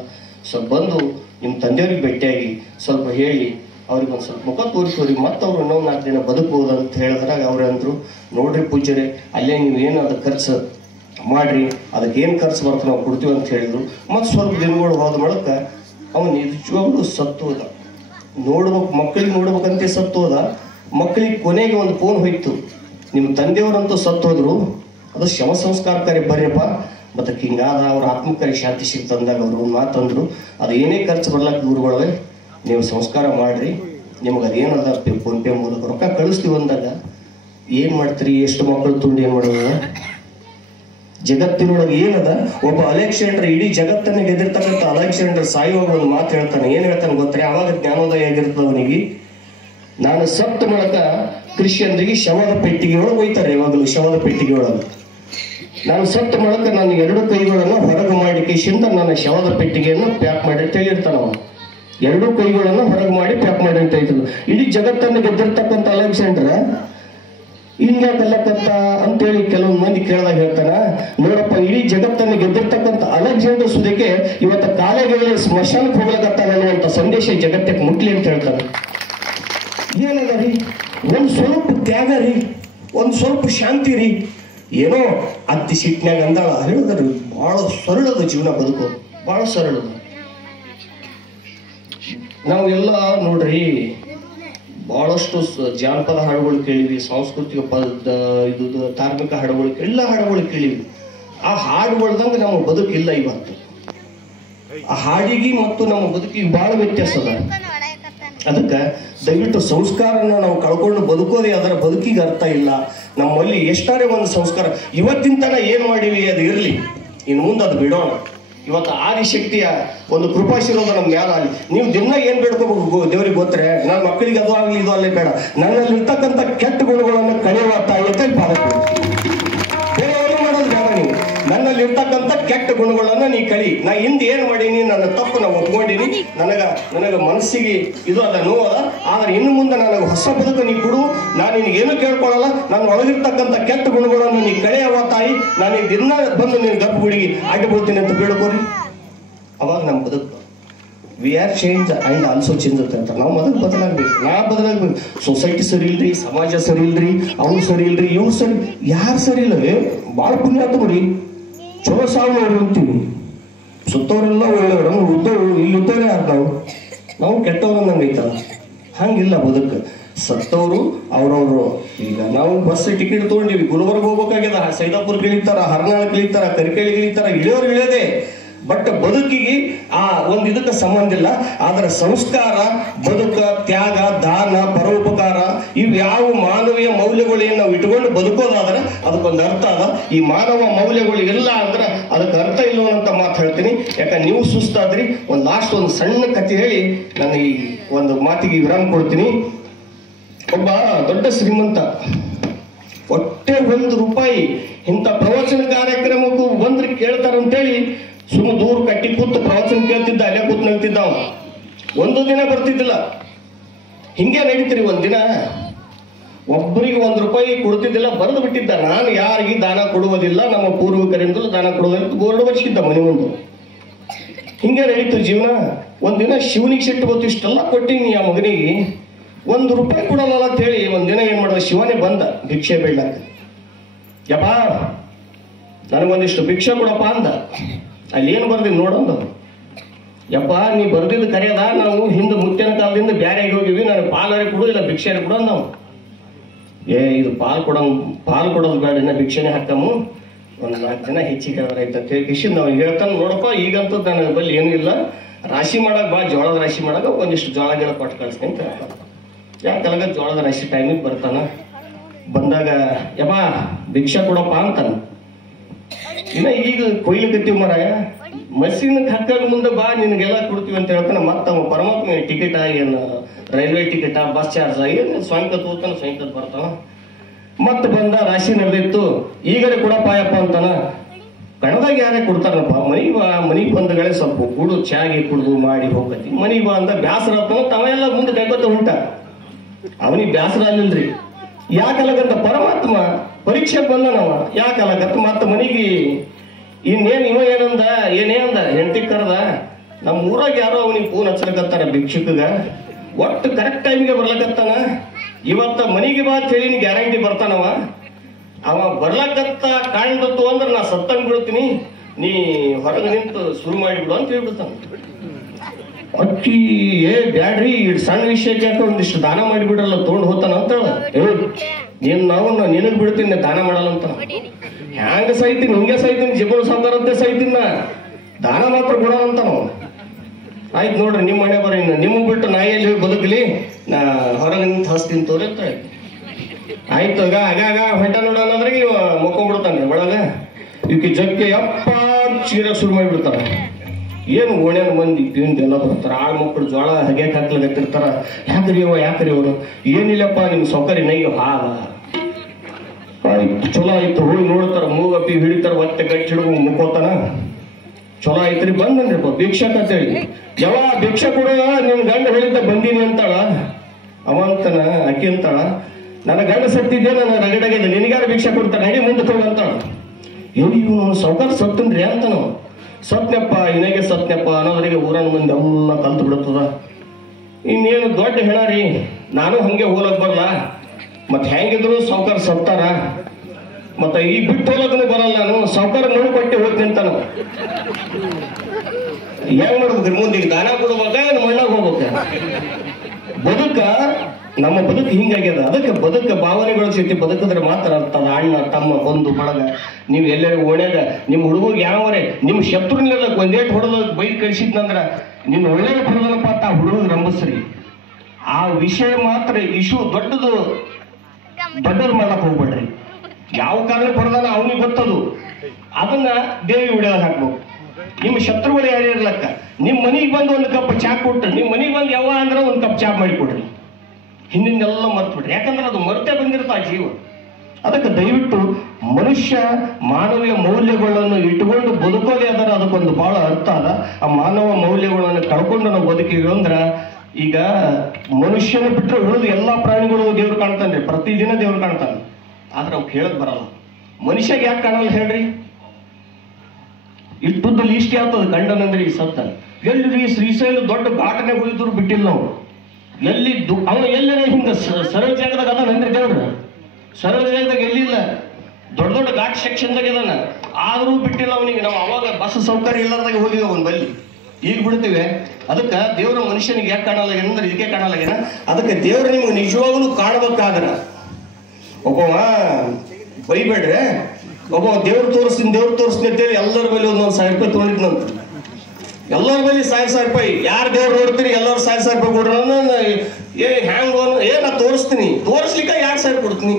ಸ್ವಲ್ಪ ಬಂದು ನಿಮ್ಮ ತಂದೆಯವ್ರಿಗೆ ಭೇಟಿಯಾಗಿ ಸ್ವಲ್ಪ ಹೇಳಿ ಅವ್ರಿಗೆ ಒಂದು ಸ್ವಲ್ಪ ಮುಖ ತೋರಿಸೋರಿ, ಮತ್ತೆ ಅವ್ರು ಇನ್ನೊಂದು 4 ದಿನ ಬದುಕಬಹುದು ಅಂತ ಹೇಳಿದ್ರಾಗ ಅವ್ರು ಅಂದ್ರು, ನೋಡ್ರಿ ಪೂಜ್ಯರೇ, ಅಲ್ಲೇ ನೀವೇನು ಅದಕ್ಕೆ ಖರ್ಚು ಮಾಡ್ರಿ, ಅದಕ್ಕೆ ಏನು ಖರ್ಚು ಬರ್ತದೆ ನಾವು ಕೊಡ್ತೀವಿ ಅಂತ ಹೇಳಿದ್ರು. ಮತ್ತು ಸ್ವಲ್ಪ ದಿನಗಳು ಹೋದ ಮೂಲಕ ಅವನು ನಿಜವಾಗ್ಲೂ ಸತ್ತು ಹೋದ. ಮಕ್ಕಳಿಗೆ ನೋಡ್ಬೇಕಂತ ಸತ್ತು ಹೋದ. ಮಕ್ಕಳಿಗೆ ಕೊನೆಗೆ ಒಂದು ಫೋನ್ ಹೋಯ್ತು, ನಿಮ್ಮ ತಂದೆಯವರಂತೂ ಸತ್ತು ಹೋದ್ರು, ಅದು ಶವ ಸಂಸ್ಕಾರಕಾರಿ ಬರ್ರಿಯಪ್ಪ, ಮತ್ತೆ ಹಿಂಗಾದ ಅವ್ರ ಆತ್ಮಕಾರಿ ಶಾಂತಿ ಸಿಗ್ತಂದಾಗ ಅವರು ಒಂದು ಮಾತಂದ್ರು, ಅದು ಏನೇ ಖರ್ಚು ಬರ್ಲಕ್ಕೆ ಗುರುಗಳೇ ನೀವು ಸಂಸ್ಕಾರ ಮಾಡ್ರಿ, ನಿಮಗೆ ಅದೇನದ ಫೋನ್ ಪೇ ಮೂಲಕ ರೊಕ್ಕ ಕಳಿಸ್ತೀವಿ ಅಂದಾಗ ಏನು ಮಾಡ್ತೀರಿ? ಎಷ್ಟು ಮಕ್ಕಳು ತುಂಡು ಏನು ಮಾಡೋದ? ಜಗತ್ತಿನೊಳಗೆ ಏನದ? ಒಬ್ಬ ಅಲೆಕ್ಸಾಂಡರ್ ಇಡೀ ಜಗತ್ತನ್ನ ಗೆದ್ದಿರ್ತಕ್ಕಂಥ ಅಲೆಕ್ಸಾಂಡರ್ ಸಾಯುವಾಗ ಒಂದು ಮಾತು ಹೇಳ್ತಾನೆ. ಏನು ಹೇಳ್ತಾನೆ ಗೊತ್ತಾರೆ? ಅವಾಗ ಜ್ಞಾನೋದಯ ಆಗಿರ್ತದೆ ಅವನಿಗೆ. ನಾನು ಸತ್ತ ಮೂಲಕ ಕ್ರಿಶ್ಚಿಯನ್ರಿಗೆ ಶವದ ಪೆಟ್ಟಿಗೆ ಒಳಗೆ ಒಯ್ತಾರೆ. ಯಾವಾಗಲೂ ಶವದ ಪೆಟ್ಟಿಗೆ ಒಳಗೆ ನಾನು ಸತ್ತು ಮೂಲಕ ನಾನು 2 ಕೈಗಳನ್ನು ಹೊರಗೆ ಮಾಡಿ ಕಿಶಿಂದ ನನ್ನ ಶವದ ಪೆಟ್ಟಿಗೆಯನ್ನು ಪ್ಯಾಕ್ ಮಾಡಿ ಅಂತ ಹೇಳಿರ್ತಾನ ಅವನು. 2 ಕೈಗಳನ್ನು ಹೊರಗೆ ಮಾಡಿ ಪ್ಯಾಕ್ ಮಾಡಿ ಅಂತ ಹೇಳ್ತಿದ್ರು. ಇಡೀ ಜಗತ್ತನ್ನು ಗೆದ್ದಿರ್ತಕ್ಕಂಥ ಅಲೆಕ್ಸಾಂಡರ್ ಹಿಂಗ್ಯಾಕಲ್ಲಕ್ಕಂತ ಅಂತೇಳಿ ಕೆಲವೊಂದು ಮಂದಿ ಕೇಳಿದಾಗ ಹೇಳ್ತಾರ, ನೋಡಪ್ಪ ಇಡೀ ಜಗತ್ತನ್ನು ಗೆದ್ದಿರ್ತಕ್ಕಂಥ ಅಲೆಕ್ಸಾಂಡರ್ ಸುದಕ್ಕೆ ಇವತ್ತು ಕಾಲೇಜಲ್ಲಿ ಸ್ಮಶಾನಕ್ಕೆ ಹೋಗ್ಲಕತ್ತಾನ ಅನ್ನುವಂಥ ಸಂದೇಶ ಜಗತ್ತಕ್ಕೆ ಮುಟ್ಲಿ ಅಂತ ಹೇಳ್ತಾರೆ. ಏನದ ರೀ, ಒಂದು ಸ್ವಲ್ಪ ತ್ಯಾಗ ರೀ, ಒಂದು ಸ್ವಲ್ಪ ಶಾಂತಿ ರೀ. ಏನೋ ಅತ್ತಿ ಸಿಟ್ನ್ಯಾಗ ಅಂದಾಳ ಹೇಳಿದ್ರಿ, ಬಹಳ ಸರಳದ ಜೀವನ ಬದುಕೋದು, ಬಹಳ ಸರಳದ. ನಾವು ಎಲ್ಲ ನೋಡ್ರಿ ಬಹಳಷ್ಟು ಜಾನಪದ ಹಾಡುಗಳು ಕೇಳಿವಿ, ಸಾಂಸ್ಕೃತಿಕ ಇದು ಧಾರ್ಮಿಕ ಹಾಡುಗಳು, ಎಲ್ಲ ಹಾಡುಗಳು ಕೇಳಿವಿ. ಆ ಹಾಡುಗಳ್ದಂಗೆ ನಮ್ಮ ಬದುಕಿಲ್ಲ ಇವತ್ತು. ಆ ಹಾಡಿಗೆ ಮತ್ತು ನಮ್ಮ ಬದುಕಿಗೆ ಬಹಳ ವ್ಯತ್ಯಾಸ ಅದ. ಅದಕ್ಕೆ ದಯವಿಟ್ಟು ಸಂಸ್ಕಾರನ ನಾವು ಕಳ್ಕೊಂಡು ಬದುಕೋದೇ ಅದರ ಬದುಕಿಗೆ ಅರ್ಥ ಇಲ್ಲ. ನಮ್ಮಲ್ಲಿ ಎಷ್ಟಾರೆ ಒಂದು ಸಂಸ್ಕಾರ ಇವತ್ತಿನ ತನ ಏನ್ ಮಾಡಿವಿ ಅದು ಇರಲಿ, ಇನ್ನು ಮುಂದೆ ಅದು ಬಿಡೋಣ. ಇವತ್ತು ಆದಿಶಕ್ತಿಯ ಒಂದು ಕೃಪಾಶೀರ್ವಾದ ನಮ್ಮ ಮ್ಯಾಲ ಆಗಲಿ. ನೀವು ದಿನ ಏನ್ ಬೇಡ್ಕೋಬೇಕು ದೇವ್ರಿಗೆ ಗೊತ್ತರೆ, ನನ್ನ ಮಕ್ಕಳಿಗೆ ಅದು ಆಗ್ಲಿ ಇದು ಅಲ್ಲೇ ಬೇಡ, ನನ್ನಲ್ಲಿ ಇರ್ತಕ್ಕಂಥ ಕೆಟ್ಟ ಗುಣಗಳನ್ನು ಕಳೆಯುವ ತಾಯಿಯಂತ ಪಾಲಕ. ಬೇರೆಯವರು ಮಾಡೋದು ಬೇಡ, ನೀವು ನನ್ನಲ್ಲಿ ಇರ್ತಕ್ಕಂಥ ಕೆಟ್ಟ ಗುಣಗಳನ್ನ ನೀ ಕಳಿ. ನಾ ಹಿಂದೆ ಏನ್ ಮಾಡೀನಿ, ನನ್ನ ತಪ್ಪು ನಾ ಒಪ್ಕೊಂಡಿನಿ, ನನಗ ಮನಸ್ಸಿಗೆ ಇದು ಅದ ನೋವು ಅದ, ಆದ್ರೆ ಇನ್ನು ಮುಂದೆ ನನಗೆ ಹೊಸ ಬದುಕು ನೀ ಕೊಡು. ನಾನು ನಿನಗೇನು ಕೇಳ್ಕೊಳ್ಳಲ್ಲ, ನನ್ನ ಒಳಗಿರ್ತಕ್ಕಂಥ ಕೆಟ್ಟ ಗುಣಗಳನ್ನು ನೀ ಕಳೆಯವ ತಾಯಿ. ನಾನು ಈ ದಿನ ಬಂದು ನೀನು ಗರ್ಭಗುಡಿಗೆ ಅಡ್ಡಬಿಡ್ತೀನಿ ಅಂತ ಬೇಡ್ಕೋರಿ. ಅವಾಗ ನಮ್ಮ ಬದುಕು we are change and also change ಅಂತ ನಾವು ಮೊದಲು ಬದಲಾಗ್ಬೇಕು. ನಾ ಬದಲಾಗ್ಬೇಕು. ಸೊಸೈಟಿ ಸರಿ ಇಲ್ರಿ, ಸಮಾಜ ಸರಿ ಇಲ್ರಿ, ಅವ್ರು ಸರಿ ಇಲ್ರಿ, ಇವ್ರು ಸರಿ, ಯಾರು ಸರಿ ಇಲ್ಲ. ಭಾಳ ಪುಣ್ಯ ಆತು ಬಿಡಿ, ಚಲೋ ಸಾವು ನೋಡಿ ಅಂತೀವಿ. ಸುತ್ತವರೆಲ್ಲ ಒಳ್ಳೆಯವರು, ಇಲ್ಲಿದ್ದವರೇ ಯಾರು ನಾವು ಕೆಟ್ಟವ್ರು ನಂಗೆ ಐತಲ್ಲ. ಹಂಗಿಲ್ಲ ಬದುಕು. ಸತ್ತವರು ಅವ್ರವ್ರು. ಈಗ ನಾವು ಬಸ್ ಟಿಕೆಟ್ ತೊಗೊಂಡಿವಿ, ಗುಲ್ಬರ್ಗ ಹೋಗ್ಬೇಕಾಗ್ಯದ, ಸೈದಾಪುರ್ ಇಳಿತಾರ, ಹರ್ನಾಳಕ್ಕೆ ಇಳಿತಾರ, ಕರಿಕೇಳಿಗೆ ಇಳಿತಾರ, ಇಳಿಯೋರು ಇಳಿಯೋದೇ. ಬಟ್ ಬದುಕಿಗೆ ಆ ಒಂದು ಇದಕ್ಕೆ ಸಂಬಂಧ ಇಲ್ಲ. ಆದ್ರೆ ಸಂಸ್ಕಾರ, ಬದುಕ, ತ್ಯಾಗ, ದಾನ, ಪರೋಪಕಾರ ಇವು ಯಾವ ಮಾನವೀಯ ಮೌಲ್ಯಗಳೇನು ನಾವು ಇಟ್ಕೊಂಡು ಬದುಕೋದಾದ್ರೆ ಅದಕ್ಕೊಂದು ಅರ್ಥ ಅದ. ಈ ಮಾನವ ಮೌಲ್ಯಗಳು ಇಲ್ಲ ಅಂದ್ರೆ ಅದಕ್ಕೆ ಅರ್ಥ ಇಲ್ಲ ಅಂತ ಮಾತು ಹೇಳ್ತೀನಿ. ಯಾಕಂದ್ರೆ ನೀವು ಸುಸ್ತಾದ್ರಿ. ಒಂದು ಲಾಸ್ಟ್ ಒಂದು ಸಣ್ಣ ಕಥೆ ಹೇಳಿ ನಾನು ಈ ಒಂದು ಮಾತಿಗೆ ವಿರಾಮ ಕೊಡ್ತೀನಿ. ಒಬ್ಬ ದೊಡ್ಡ ಶ್ರೀಮಂತ, ಒಟ್ಟೆ ₹1 ಇಂಥ ಪ್ರವಚನ ಕಾರ್ಯಕ್ರಮಕ್ಕೂ ಬಂದ್ರೆ ಕೇಳ್ತಾರಂತೇಳಿ ಸುಮ್ಮ ದೂರ ಕಟ್ಟಿ ಕೂತು ಪ್ರವಚನ ಕೇಳ್ತಿದ್ದ, ಅಲ್ಲೇ ಕೂತ್ ನಗ್ತಿದ್ದ. ಒಂದು ದಿನ ಬರ್ತಿದ್ದಿಲ್ಲ. ಹಿಂಗೆ ನಡೀತೀರಿ. ಒಂದಿನ ಒಬ್ಬರಿಗೆ ₹1 ಕೊಡ್ತಿದ್ದಿಲ್ಲ, ಬರೆದು ಬಿಟ್ಟಿದ್ದ, ನಾನು ಯಾರಿಗೆ ದಾನ ಕೊಡುವುದಿಲ್ಲ, ನಮ್ಮ ಪೂರ್ವಿಕರಿಂದಲೂ ದಾನ ಕೊಡುವುದಿಲ್ಲ ಬೋರ್ಡ್ ಬರ್ಸಿದ್ದ ಮನೆ ಮುಂದೆ. ಹಿಂಗೆ ನಡೀತು ಜೀವನ. ಒಂದಿನ ಶಿವನಿಗೆ ಸಿಟ್ಟು ಬಂತು, ಇಷ್ಟೆಲ್ಲ ಕೊಟ್ಟಿನಿ ಆ ಮಗನಿಗೆ ₹1 ಕೊಡಲ್ಲ ಅಂತ ಹೇಳಿ ಒಂದಿನ ಏನ್ ಮಾಡಿದ, ಶಿವನೇ ಬಂದ ಭಿಕ್ಷೆ ಬೇಡಕ್ಕ. ಯಪ್ಪ ನನಗೊಂದಿಷ್ಟು ಭಿಕ್ಷೆ ಕೊಡಪ್ಪ ಅಂದ. ಅಲ್ಲಿ ಏನು ಬರ್ದಿ ನೋಡಂದ. ಯಪ್ಪ ನೀ ಬರ್ದಿದ್ದು ಕರೆಯದ, ನಾವು ಹಿಂದೆ ಮುತ್ತಿನ ಕಾಲದಿಂದ ಬ್ಯಾರೆ ಹೋಗಿವಿ, ನನಗೆ ಪಾಲರೆ ಕೊಡು ಇಲ್ಲ ಭಿಕ್ಷೆ ಕೊಡು ನಾವು. ಇದು ಪಾಲು ಕೊಡೋದು ಬೇಡ, ಇನ್ನ ಭಿಕ್ಷೆನೆ ಹಾಕಮ್ಮು, ಒಂದು 4 ದಿನ ಹೆಚ್ಚಿಗೆ ಆಯ್ತು ಅಂತ ಹೇಳಿ ಕಿಶನ್ ನಾವು ಹೇಳ್ತಾನೆ. ನೋಡಪ್ಪ ಈಗಂತೂ ನನ್ನ ಬಲ್ಲಿ ಏನೂ ಇಲ್ಲ, ರಾಶಿ ಮಾಡಕ್ ಬಾ, ಜೋಳದ ರಾಶಿ ಮಾಡಾಕ ಒಂದಿಷ್ಟು ಜೋಳ ಗಿಳ ಕೊಟ್ಟು ಕಳಿಸ್ತೀನಿ ಅಂತ ಹೇಳ್ತಾನೆ. ಯಾಕಂದ್ರೆ ಜೋಳದ ರಾಶಿ ಟೈಮಿಗೆ ಬರ್ತಾನ. ಬಂದಾಗ ಯಪ್ಪ ಭಿಕ್ಷೆ ಕೊಡಪ್ಪ ಅಂತಾನ. ಇನ್ನ ಈಗ ಕೊಯ್ಲಿಕತ್ತೀವಿ ಮಾರಾಯ, ಮಸೀನಕ್ಕೆ ಹಕ್ಕಾಗ ಮುಂದೆ ಬಾ ನಿನಗೆಲ್ಲ ಕೊಡ್ತೀವಿ ಅಂತ ಹೇಳ್ತಾನೆ. ಮತ್ತ ಪರಮಾತ್ಮ ಟಿಕೆಟ್ ಏನು ರೈಲ್ವೆ ಟಿಕೆಟ್, ಬಸ್ ಚಾರ್ಜ್ ಏನು ಸ್ವಂತ ತೋತಾನ, ಸ್ವಂತ ಬರ್ತಾನ. ಮತ್ತೆ ಬಂದ, ರಾಶಿ ನಡೆದಿತ್ತು, ಈಗಲೇ ಕೊಡಪ್ಪಾಯಪ್ಪ ಅಂತಾನ. ಕಣದಾಗ ಯಾರೇ ಕೊಡ್ತಾರಪ್ಪ, ಮನಿಗೆ ಬಂದಗಳೇ ಸ್ವಲ್ಪ ಕುಡು ಚಾಗಿ ಕುಡ್ದು ಮಾಡಿ ಹೋಗತಿ. ಮನಿಗೆ ಬಾ ಅಂತ ಬ್ಯಾಸರ ಆಗ್ತಾನ. ತಾವೆಲ್ಲ ಮುಂದೆ ಕೈಗೊತ್ತ ಉಂಟ, ಅವನಿಗೆ ಬ್ಯಾಸರ ಆಗ್ಲಿಲ್ರಿ. ಯಾಕಲ್ಲಗಂತ ಪರಮಾತ್ಮ ಪರೀಕ್ಷೆ ಬಂದ ನಾವ, ಯಾಕಲ್ಲಗತ್ತ ಮತ್ತ ಮನಿಗೆ ಇನ್ನೇನ್ ಇವ ಏನಂದ, ಏನೇ ಅಂದ, ಹೆಂಡತಿ ಕರೆದ, ನಮ್ಮ ಊರಾಗ ಯಾರೋ ಅವನಿಗೆ ಫೋನ್ ಹಚ್ಚಲಕತ್ತಾರ ಭಿಕ್ಷುಕಗ, ಒಟ್ಟು ಕರೆಕ್ಟ್ ಟೈಮ್ಗೆ ಬರ್ಲಕತ್ತಾನ. ಇವತ್ತ ಮನಿಗೆ ಬಾ ಅಂತ ಹೇಳಿ ಗ್ಯಾರಂಟಿ ಬರ್ತಾನವ. ಅವ ಬರ್ಲಕತ್ತ ಕಾಣ್ದತ್ತು ಅಂದ್ರೆ ನಾ ಸತ್ತಂಗ್ ಬಿಡ್ತೀನಿ, ನೀ ಹೊರಗೆ ನಿಂತು ಶುರು ಮಾಡಿಬಿಡು ಅಂತ ಹೇಳ್ಬಿಡ್ತಾನ. ಅಕ್ಕಿ ಬ್ಯಾಡ್ರಿ, ಇಡ್ ಸಣ್ಣ ವಿಷಯಕ್ಕೆ ಯಾಕೆ ಒಂದಿಷ್ಟು ದಾನ ಮಾಡಿಬಿಡ್ರಲ್ಲ, ತೊಗೊಂಡು ಹೋಗ್ತಾನ ಅಂತ ನೀನ್ ನಾವು ನಿನಗ್ ಬಿಡ್ತೀನಿ, ದಾನ ಮಾಡಲ್ಲ ಅಂತ. ಹ್ಯಾಂಗ ಸೈತೀನಿ, ಹಿಂಗೆ ಸೈತೀನಿ, ಜೀವನ ಸಂದರ್ಭತೆ ಸೈತಿನ, ದಾನ ಮಾತ್ರ ಕೊಡೋಣ ಅಂತ ನಾವು. ಆಯ್ತು ನೋಡ್ರಿ, ನಿಮ್ಮ ಮನೆ ಬರೀ, ನಿಮಗ್ ಬಿಟ್ಟು ನಾ ಎಲ್ಲಿ ಬದುಕಲಿ, ನಾ ಹೊರಗೆ ನಿಂತು ಹಸ್ತೀನಿ ತೋರಿತ್ತ. ಆಯ್ತು ಆಗಾಗ ಹೊಟ್ಟ ನೋಡೋಣಂದ್ರೆ ಇವ ಮುಕ್ಕೊಂಡ್ಬಿಡ್ತಾನೆ ಒಳಗ. ಇವಕ್ಕೆ ಜಗ್ಗೆ ಅಪ್ಪ ಚೀರ ಶುರು ಮಾಡಿಬಿಡ್ತಾರ. ಏನು ಓಣ್ಯಾನ ಮಂದಿ ಎಲ್ಲ ಬರ್ತಾರ, ಆಳ್ ಮಕ್ಕಳು ಜೋಳ ಹಗೆ ಹಾಕ್ಲಾಗತ್ತಿರ್ತಾರ. ಯಾಕ್ರಿ ಅವರು ಏನಿಲ್ಲಪ್ಪ ನಿಮ್ ಸೌಕರ್ಯ ನೈಗೆ ಹಾಲ ಚಲೋ ಆಯ್ತು. ಹೋಗಿ ನೋಡ್ತಾರ, ಮೂಗಪ್ಪಿ ಹಿಡಿತಾರ, ಒತ್ತೆ ಗಟ್ಟಿ ಹಿಡ್ಕೊಂಡು ಮುಕ್ಕೋತಾನ. ಚಲೋ ಆಯ್ತ್ರಿ, ಬಂದನ್ರಿಪ್ಪ ಭಿಕ್ಷಕ್ ಅಂತೇಳಿ. ಯಾವ ಭಿಕ್ಷೆ ಕೊಡ ನಿನ್ ಗಂಡ ಹೇಳಿದ್ದ ಬಂದೀನಿ ಅಂತಾಳ. ಅವಂತನ ಅಕ್ಕಿ ಅಂತಾಳ, ನನ್ನ ಗಂಡ ಸತ್ತಿದ್ದೆ, ನನ್ನ ರಗಡಾಗಿದೆ, ನಿನಗಾರ ಭಿಕ್ಷೆ ಕೊಡ್ತಾನೆ, ನಡಿ ಮುಂದೆ ತಗೋ ಅಂತಾಳ. ಇವನು ಸಾವ್ಕಾರ ಸತ್ತನ್ರಿ ಅಂತನವ. ಸತ್ನಪ್ಪ, ಇನಾಗೆ ಸತ್ನಪ್ಪ ಅನ್ನೋದ್ರಿಗೆ ಊರನ ಮಂದಿ ಎಲ್ಲ ಕಲ್ತು ಬಿಡುತ್ತದ. ಇನ್ನೇನು ದೊಡ್ಡ ಹೇಳಾರಿ, ನಾನು ಹಂಗೆ ಹೋಲಕ್ ಬರಲ್ಲ, ಮತ್ತೆ ಹೆಂಗಿದ್ರು ಸಾವ್ಕಾರ ಸತ್ತಾರ, ಮತ್ತ ಈ ಬಿಟ್ಟು ಹೋಲಕ್ಕೂ ಬರಲ್ಲ, ನಾನು ಸಾವ್ಕಾರ ನೋವು ಕೊಟ್ಟೆ ಹೋಗ್ತೀನಿ ಅಂತಾನ. ಹೆಂಗ್ ಮಾಡ್ಬೇಕ್ರಿ ಮುಂದೆ? ಈಗ ದಾನ ಕೊಡ್ಬೇಕ, ಮಣ್ಣಾಗ ಹೋಗ್ಬೇಕ? ಬದುಕ, ನಮ್ಮ ಬದುಕು ಹಿಂಗಾಗ್ಯದ. ಅದಕ್ಕೆ ಬದುಕ ಭಾವನೆಗಳ ಜೊತೆ ಬದುಕಿದ್ರೆ ಮಾತ್ರ ಅರ್ಥದ. ಅಣ್ಣ ತಮ್ಮ ಬಂಧು ಬಳಗ, ನೀವು ಎಲ್ಲರೂ ಓಣ್ಯಾಗ ನಿಮ್ಮ ಹುಡುಗರಿಗೆ ಯಾವರೇ ನಿಮ್ಮ ಶತ್ರುನೆಲ್ಲ ಒಂದೇಟ್ ಹೊಡೆದ ಬೈಕ್ ಕಳಿಸಿದ್ನಂದ್ರ ನಿನ್ನ ಒಳ್ಳೆಯ ಹೊಡೆದನಪ್ಪ ಅಂತ ಆ ಹುಡುಗ ರಂಬಸ್ರಿ. ಆ ವಿಷಯ ಮಾತ್ರ ಇಶ್ಯೂ ದೊಡ್ಡದು ಮಾಡಕ್ ಹೋಗ್ಬೇಡ್ರಿ. ಯಾವ ಕಾರಣಕ್ಕೆ ಹೊಡೆದಾನ ಅವನಿಗೆ ಗೊತ್ತದು, ಅದನ್ನ ದೇವಿ ಹೊಡೆಯೋದು ಹಾಕ್ಬೇಕು. ನಿಮ್ಮ ಶತ್ರುಗಳು ಯಾರು ಇರ್ಲಕ್ಕ, ನಿಮ್ಮ ಮನೆಗೆ ಬಂದು ಒಂದು ಕಪ್ ಚಾ ಕೊಟ್ರಿ, ನಿಮ್ಮ ಮನೆಗೆ ಬಂದು ಯಾವ ಅಂದ್ರೆ ಒಂದು ಕಪ್ ಚಾ ಮಾಡಿಕೊಡ್ರಿ. ಹಿಂದಿಂದೆಲ್ಲ ಮರ್ತ್ಬಿಡ್ರಿ, ಯಾಕಂದ್ರೆ ಅದು ಮರ್ತೇ ಬಂದಿರ್ತ ಆ ಜೀವ. ಅದಕ್ಕೆ ದಯವಿಟ್ಟು ಮನುಷ್ಯ ಮಾನವೀಯ ಮೌಲ್ಯಗಳನ್ನು ಇಟ್ಟುಕೊಂಡು ಬದುಕೋದೇ ಅದರ ಅದಕ್ಕೊಂದು ಬಹಳ ಅರ್ಥ ಅದ. ಆ ಮಾನವ ಮೌಲ್ಯಗಳನ್ನು ಕಳ್ಕೊಂಡು ನಾವು ಬದುಕಿವಿ ಅಂದ್ರ, ಈಗ ಮನುಷ್ಯನ ಬಿಟ್ಟರೆ ಉಳಿದು ಎಲ್ಲಾ ಪ್ರಾಣಿಗಳು ದೇವ್ರು ಕಾಣ್ತಾನ್ರಿ, ಪ್ರತಿದಿನ ದೇವ್ರು ಕಾಣ್ತಾನೆ. ಆದ್ರೆ ಅವ್ರು ಹೇಳಕ್ ಬರಲ್ಲ. ಮನುಷ್ಯಗೆ ಯಾಕೆ ಕಾಣಲ್ಲ ಹೇಳ್ರಿ? ಇಷ್ಟುದ್ದ ಲೀಸ್ಟ್ ಆಗ್ತದ ಗಂಡನಂದ್ರೆ ಈ ಸತ್ತ. ಎಲ್ಲಿ ಶ್ರೀಶೈಲ ದೊಡ್ಡ ಘಾಟನೆ ಹೋಗಿದ್ರು ಬಿಟ್ಟಿಲ್ಲ ನಾವು. ಎಲ್ಲಿ ಅವ ಎಲ್ಲರ ಹಿಂಗ ಸರಳ ಜಾಗದಾಗ ಅದಾನಂದ್ರಿ ದೇವ್ರ? ಸರಳ ಜಾಗದಾಗ ಎಲ್ಲಿಲ್ಲ, ದೊಡ್ಡ ದೊಡ್ಡ ಘಾಟ್ ಸೆಕ್ಷನ್ದಾಗ ಇದಾನ, ಆದ್ರೂ ಬಿಟ್ಟಿಲ್ಲ ಅವನಿಗೆ. ನಾವು ಅವಾಗ ಬಸ್ ಸೌಕರ್ಯ ಇಲ್ಲದಾಗ ಹೋಗಿವಿ ಅವನ್ ಬಲ್ಲಿ, ಈಗ ಬಿಡ್ತೀವಿ. ಅದಕ್ಕೆ ದೇವ್ರ ಮನುಷ್ಯನಿಗೆ ಯಾಕೆ ಕಾಣಲ್ಲ ಅಂದ್ರೆ ಇದಕ್ಕೆ ಕಾಣಲ್ಲ. ಅದಕ್ಕೆ ದೇವ್ರ ನಿಮ್ಗೆ ನಿಜವಾಗ್ಲೂ ಕಾಣಬೇಕಾದ್ರ ಒಬ್ಬವ ಬೈಬೇಡ್ರೆ, ಒಬ್ಬ ದೇವ್ರು ತೋರಿಸ್ತೀನಿ ಅಂತೇಳಿ ಎಲ್ಲರ ಬಳಿ ಒಂದೊಂದು 1000 ರೂಪಾಯಿ ತೊಗೊಂಡಿದ್ನಂತ. ಎಲ್ಲರ ಬಳಿ 1000 ರೂಪಾಯಿ. ಯಾರು ದೇವ್ರು ನೋಡ್ತೀರಿ ಎಲ್ಲರೂ 1000 ರೂಪಾಯಿ ಕೊಡ್ರ. ನಾ ತೋರಿಸ್ತೀನಿ, ತೋರಿಸ್ಲಿಕ್ಕೆ 2000 ಕೊಡ್ತೀನಿ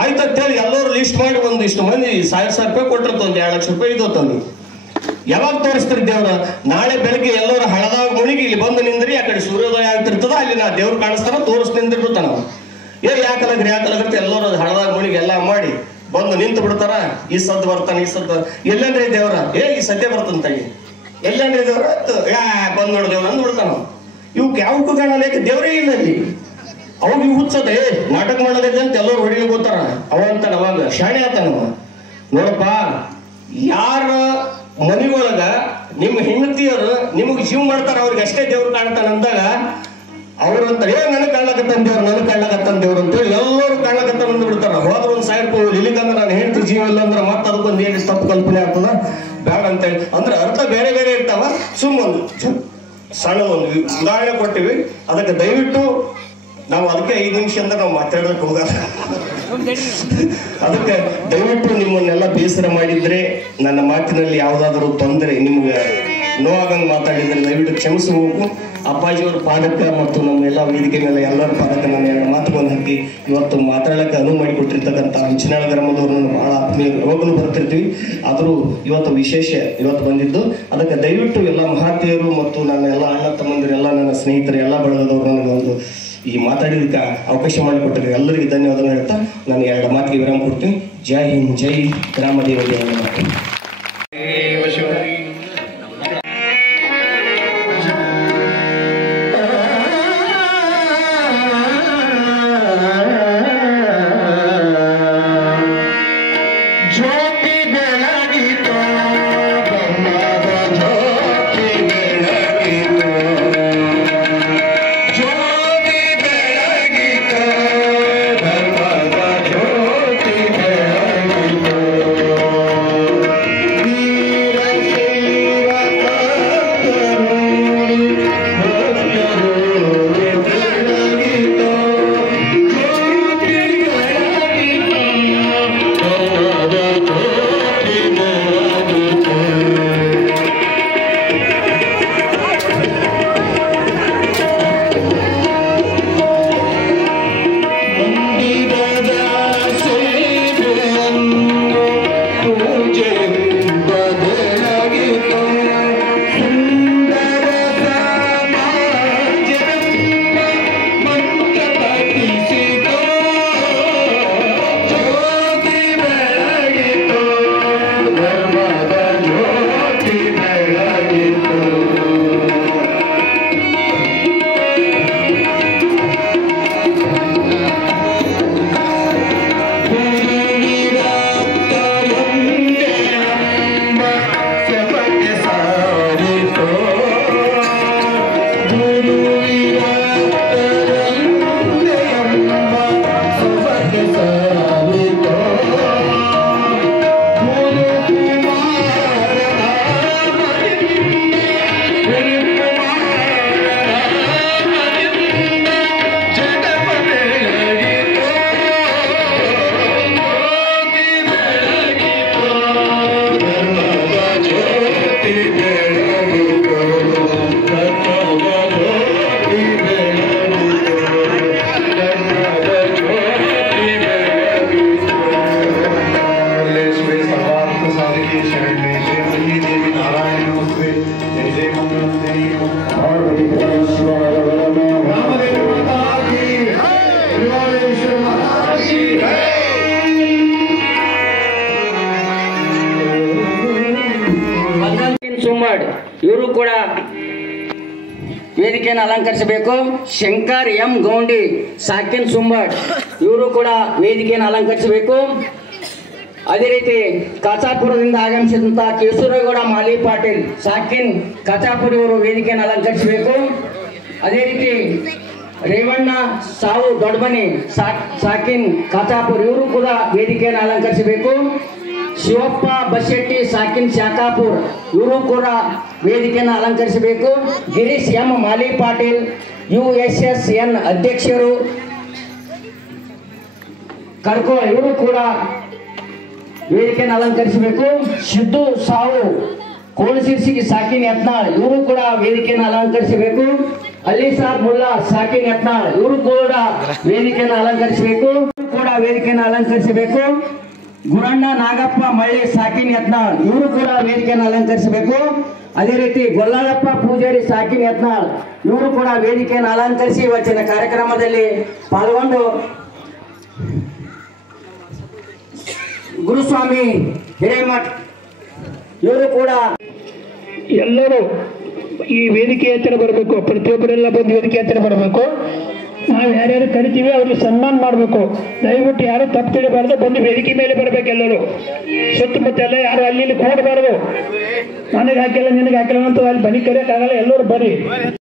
ಆಯ್ತಂತೇಳಿ ಎಲ್ಲರೂ ಲಿಸ್ಟ್ ಮಾಡಿ ಒಂದಿಷ್ಟು ಮಂದಿ 1000 ರೂಪಾಯಿ ಕೊಟ್ಟಿರ್ತ, ಒಂದು 2 ಲಕ್ಷ ರೂಪಾಯಿ ಇದ್ದೋತಂದು. ಯಾವಾಗ ತೋರಿಸ್ತೀರಿ ದೇವ್ರ? ನಾಳೆ ಬೆಳಗ್ಗೆ ಎಲ್ಲರೂ ಹಳದಾಗ ಮುಳುಗಿ ಇಲ್ಲಿ ಬಂದು ನಿಂದ್ರಿ, ಆ ಕಡೆ ಸೂರ್ಯೋದಯ ಆಗ್ತಿರ್ತದ, ಅಲ್ಲಿ ನಾ ದೇವ್ರು ಕಾಣಿಸ್ತಾನ, ತೋರಿಸ್ ನಿಂದಿರ್ತಾನ. ಯಾಕಲಗ್ರಿ ಎಲ್ಲರೂ ಹಳದಾಗ ಮುಳುಗಿ ಎಲ್ಲ ಮಾಡಿ ಬಂದು ನಿಂತು ಬಿಡ್ತಾರ. ಈ ಸದ್ದು ಬರ್ತಾನೆ, ಈ ಸದ್ದು ಎಲ್ಲೇನ್ರಿ ದೇವ್ರ? ಈ ಸದ್ಯ ಬರ್ತಂತ ಎಲ್ಲೇನ್ರಿ ದೇವ್ರ? ಬಂದ್ ನೋಡ ದೇವ್ರ ಅಂದ್ ಬಿಡ್ತಾನ. ಇವಕ್ಕೆ ಯಾವಕ್ಕೂ ಕಾಣಲ್ಲ, ದೇವ್ರೇ ಇಲ್ಲ ಅಲ್ಲಿ. ಅವಾಗ ಇವು ಹುಚ್ಚದೆ ನಾಟಕ ಮಾಡೋದೈತೆ ಅಂತ ಎಲ್ಲರೂ ಹೊಡಿಲಿಕ್ಕೆ ಹೋಗ್ತಾರ. ಅವಂತಾನ, ಅವಾಗ ಶಾಣೆ ಆತಾನವ. ನೋಡಪ್ಪ, ಯಾರ ಮನೆಯೊಳಗ ನಿಮ್ಮ ಹೆಂಡತಿಯರು ನಿಮಗೆ ಜೀವ ಮಾಡ್ತಾರ, ಅವ್ರಿಗೆ ಅಷ್ಟೇ ದೇವ್ರು ಕಾಣ್ತಾನ ಅಂದಾಗ ಅವ್ರಂತ ನನಗ್ ಕಾಣ್ಲಕತ್ತಾನ ದೇವ್ರು ಅಂತೇಳಿ ಎಲ್ಲರೂ ಕಾಣ್ಲಕತ್ತಾನ ಅಂದ್ ಬಿಡ್ತಾರ. ಹೋದ್ರ ಒಂದು 1000 ರೂಪಾಯಿ ಇಲ್ಲಿಕಂದ್ರೆ ನಾನು ಹೆಂಡತಿ ಜೀವ ಇಲ್ಲ ಅಂದ್ರೆ ಮತ್ತೆ ಅದಕ್ಕೊಂದು ಏನು ತಪ್ಪು ಕಲ್ಪನೆ ಆಗ್ತದ, ಬೇಡ ಅಂತೇಳಿ. ಅಂದ್ರೆ ಅರ್ಥ ಬೇರೆ ಬೇರೆ ಇರ್ತಾವ. ಸುಮ್ಮೊಂದು ಸಣ್ಣ ಒಂದು ಉದಾಹರಣೆ ಕೊಟ್ಟಿವಿ. ಅದಕ್ಕೆ ದಯವಿಟ್ಟು ನಾವು ಅದಕ್ಕೆ 5 ನಿಮಿಷ ಅಂದ್ರೆ ನಾವು ಮಾತಾಡೋಕೆ ಹೋಗಲ್ಲ. ಅದಕ್ಕೆ ದಯವಿಟ್ಟು ನಿಮ್ಮನ್ನೆಲ್ಲ ಬೇಸರ ಮಾಡಿದ್ರೆ, ನನ್ನ ಮಾತಿನಲ್ಲಿ ಯಾವುದಾದ್ರೂ ತೊಂದರೆ ನಿಮ್ಗೆ ನೋವಾಗಂಗೆ ಮಾತಾಡಿದ್ರೆ ದಯವಿಟ್ಟು ಕ್ಷಮಿಸಬೇಕು. ಅಪ್ಪಾಜಿಯವ್ರ ಪಾದಕ್ಕೆ ಮತ್ತು ನಮ್ಮೆಲ್ಲ ವೇದಿಕೆ ಮೇಲೆ ಎಲ್ಲರ ಪಾದಕ್ಕೆ ನಾನು 2 ಮಾತುಗಳನ್ನು ಹಾಕಿ ಇವತ್ತು ಮಾತಾಡೋಕ್ಕೆ ಅನುವು ಮಾಡಿಕೊಟ್ಟಿರ್ತಕ್ಕಂಥ ಹಂಚಿನಾಳ ಗ್ರಾಮದವ್ರು ಬಹಳ ಆತ್ಮೀಯ ಯಾವಾಗಲೂ ಬರ್ತಿರ್ತೀವಿ. ಆದರೂ ಇವತ್ತು ವಿಶೇಷ ಇವತ್ತು ಬಂದಿದ್ದು. ಅದಕ್ಕೆ ದಯವಿಟ್ಟು ಎಲ್ಲ ಮಹಾತ್ಮೆಯರು ಮತ್ತು ನನ್ನ ಎಲ್ಲ ಅಣ್ಣ ತಮ್ಮಂದಿರೆಲ್ಲ ನನ್ನ ಸ್ನೇಹಿತರು ಎಲ್ಲ ಬಳಗದವರು ನನಗೆ ಒಂದು ಈ ಮಾತಾಡಲಿಕ್ಕೆ ಅವಕಾಶ ಮಾಡಿಕೊಟ್ಟರೆ ಎಲ್ಲರಿಗೂ ಧನ್ಯವಾದ ಹೇಳ್ತಾ ನಾನು 2 ಮಾತಿಗೆ ವಿರಾಮ ಕೊಡ್ತೀನಿ. ಜೈ ಹಿಂದ್, ಜೈ ರಾಮದೇವ ದೇವ. ವೇದಿಕೆಯನ್ನು ಅಲಂಕರಿಸಬೇಕು. ಶಂಕರ್ ಎಂ ಗೌಂಡಿ ಸಾಕಿನ್ ಸುಂಬಟ್ ಇವರು ಕೂಡ ವೇದಿಕೆಯನ್ನು ಅಲಂಕರಿಸಬೇಕು. ಅದೇ ರೀತಿ ಕಾಚಾಪುರದಿಂದ ಆಗಮಿಸಿದಂತಹ ಕೇಶವಗೌಡ ಮಾಲಿ ಪಾಟೀಲ್ ಸಾಕಿನ್ ಕಾಚಾಪುರ ಇವರು ವೇದಿಕೆಯನ್ನು ಅಲಂಕರಿಸಬೇಕು. ಅದೇ ರೀತಿ ರೇವಣ್ಣ ಸಾವು ದೊಡ್ಡಮನಿ ಸಾಕಿನ್ ಕಾಚಾಪುರ್ ಇವರು ಕೂಡ ವೇದಿಕೆಯನ್ನು ಅಲಂಕರಿಸಬೇಕು. ಶಿವಪ್ಪ ಬಶೆಟ್ಟಿ ಸಾಕಿನ್ ಶಾಖಾಪುರ್ ಇವರು ಕೂಡ ವೇದಿಕೆಯನ್ನು ಅಲಂಕರಿಸಬೇಕು. ಗಿರೀಶ್ ಎಂ ಮಾಲಿ ಪಾಟೀಲ್ USSN ಅಧ್ಯಕ್ಷರು ಕರ್ಕೋ ಇವರು ಕೂಡ ವೇದಿಕೆಯನ್ನು ಅಲಂಕರಿಸಬೇಕು. ಸಿದ್ದು ಸಾವು ಕೋಣಶೀರ್ಸಿಗೆ ಸಾಕಿನ್ ಯತ್ನಾಳ್ ಇವರು ಕೂಡ ವೇದಿಕೆಯನ್ನು ಅಲಂಕರಿಸಬೇಕು. ಅಲಿ ಸಾಬ್ ಮುಲ್ಲಾ ಸಾಕಿನ್ ಯತ್ನಾಳ್ ಇವರು ಕೂಡ ವೇದಿಕೆಯನ್ನು ಅಲಂಕರಿಸಬೇಕು. ಗುರಣ್ಣ ನಾಗಪ್ಪ ಮಳ್ಳಿ ಸಾಕಿನ್ ಯತ್ನಾಳ್ ಇವರು ಕೂಡ ವೇದಿಕೆಯನ್ನು ಅಲಂಕರಿಸಬೇಕು. ಅದೇ ರೀತಿ ಗೊಲ್ಲಾಳಪ್ಪ ಪೂಜಾರಿ ಸಾಕಿನ್ ಯತ್ನಾಳ್ ಇವರು ಕೂಡ ವೇದಿಕೆಯನ್ನು ಅಲಂಕರಿಸಿ ಇವತ್ತಿನ ಕಾರ್ಯಕ್ರಮದಲ್ಲಿ ಪಾಲ್ಗೊಂಡು ಗುರುಸ್ವಾಮಿ ಹಿರೇಮಠ್ ಇವರು ಕೂಡ ಎಲ್ಲರೂ ಈ ವೇದಿಕೆ ಹತ್ತಿರ ಬರಬೇಕು. ಪ್ರತಿಯೊಬ್ಬರೆಲ್ಲ ಬಂದು ವೇದಿಕೆ ಹತ್ತಿರ ಬರಬೇಕು. ನಾವು ಯಾರ್ಯಾರು ಕರಿತೀವಿ ಅವ್ರಿಗೆ ಸನ್ಮಾನ ಮಾಡಬೇಕು. ದಯವಿಟ್ಟು ಯಾರು ತಪ್ಪು ತಿಳಿಬಾರ್ದು, ಬಂದು ವೇದಿಕೆ ಮೇಲೆ ಬರಬೇಕು. ಎಲ್ಲರೂ ಸುತ್ತಮುತ್ತ ಎಲ್ಲ ಯಾರು ಅಲ್ಲಿ ಕೂಡಬಾರ್ದು. ನನಗೆ ಹಾಕಿಲ್ಲ ನಿನಗೆ ಹಾಕಿಲ್ಲ ಅಂತ ಅಲ್ಲಿ ಬನ್ನಿ ಕರೆಯೋಕ್ಕಾಗಲ್ಲ. ಎಲ್ಲರೂ ಬರ್ರಿ.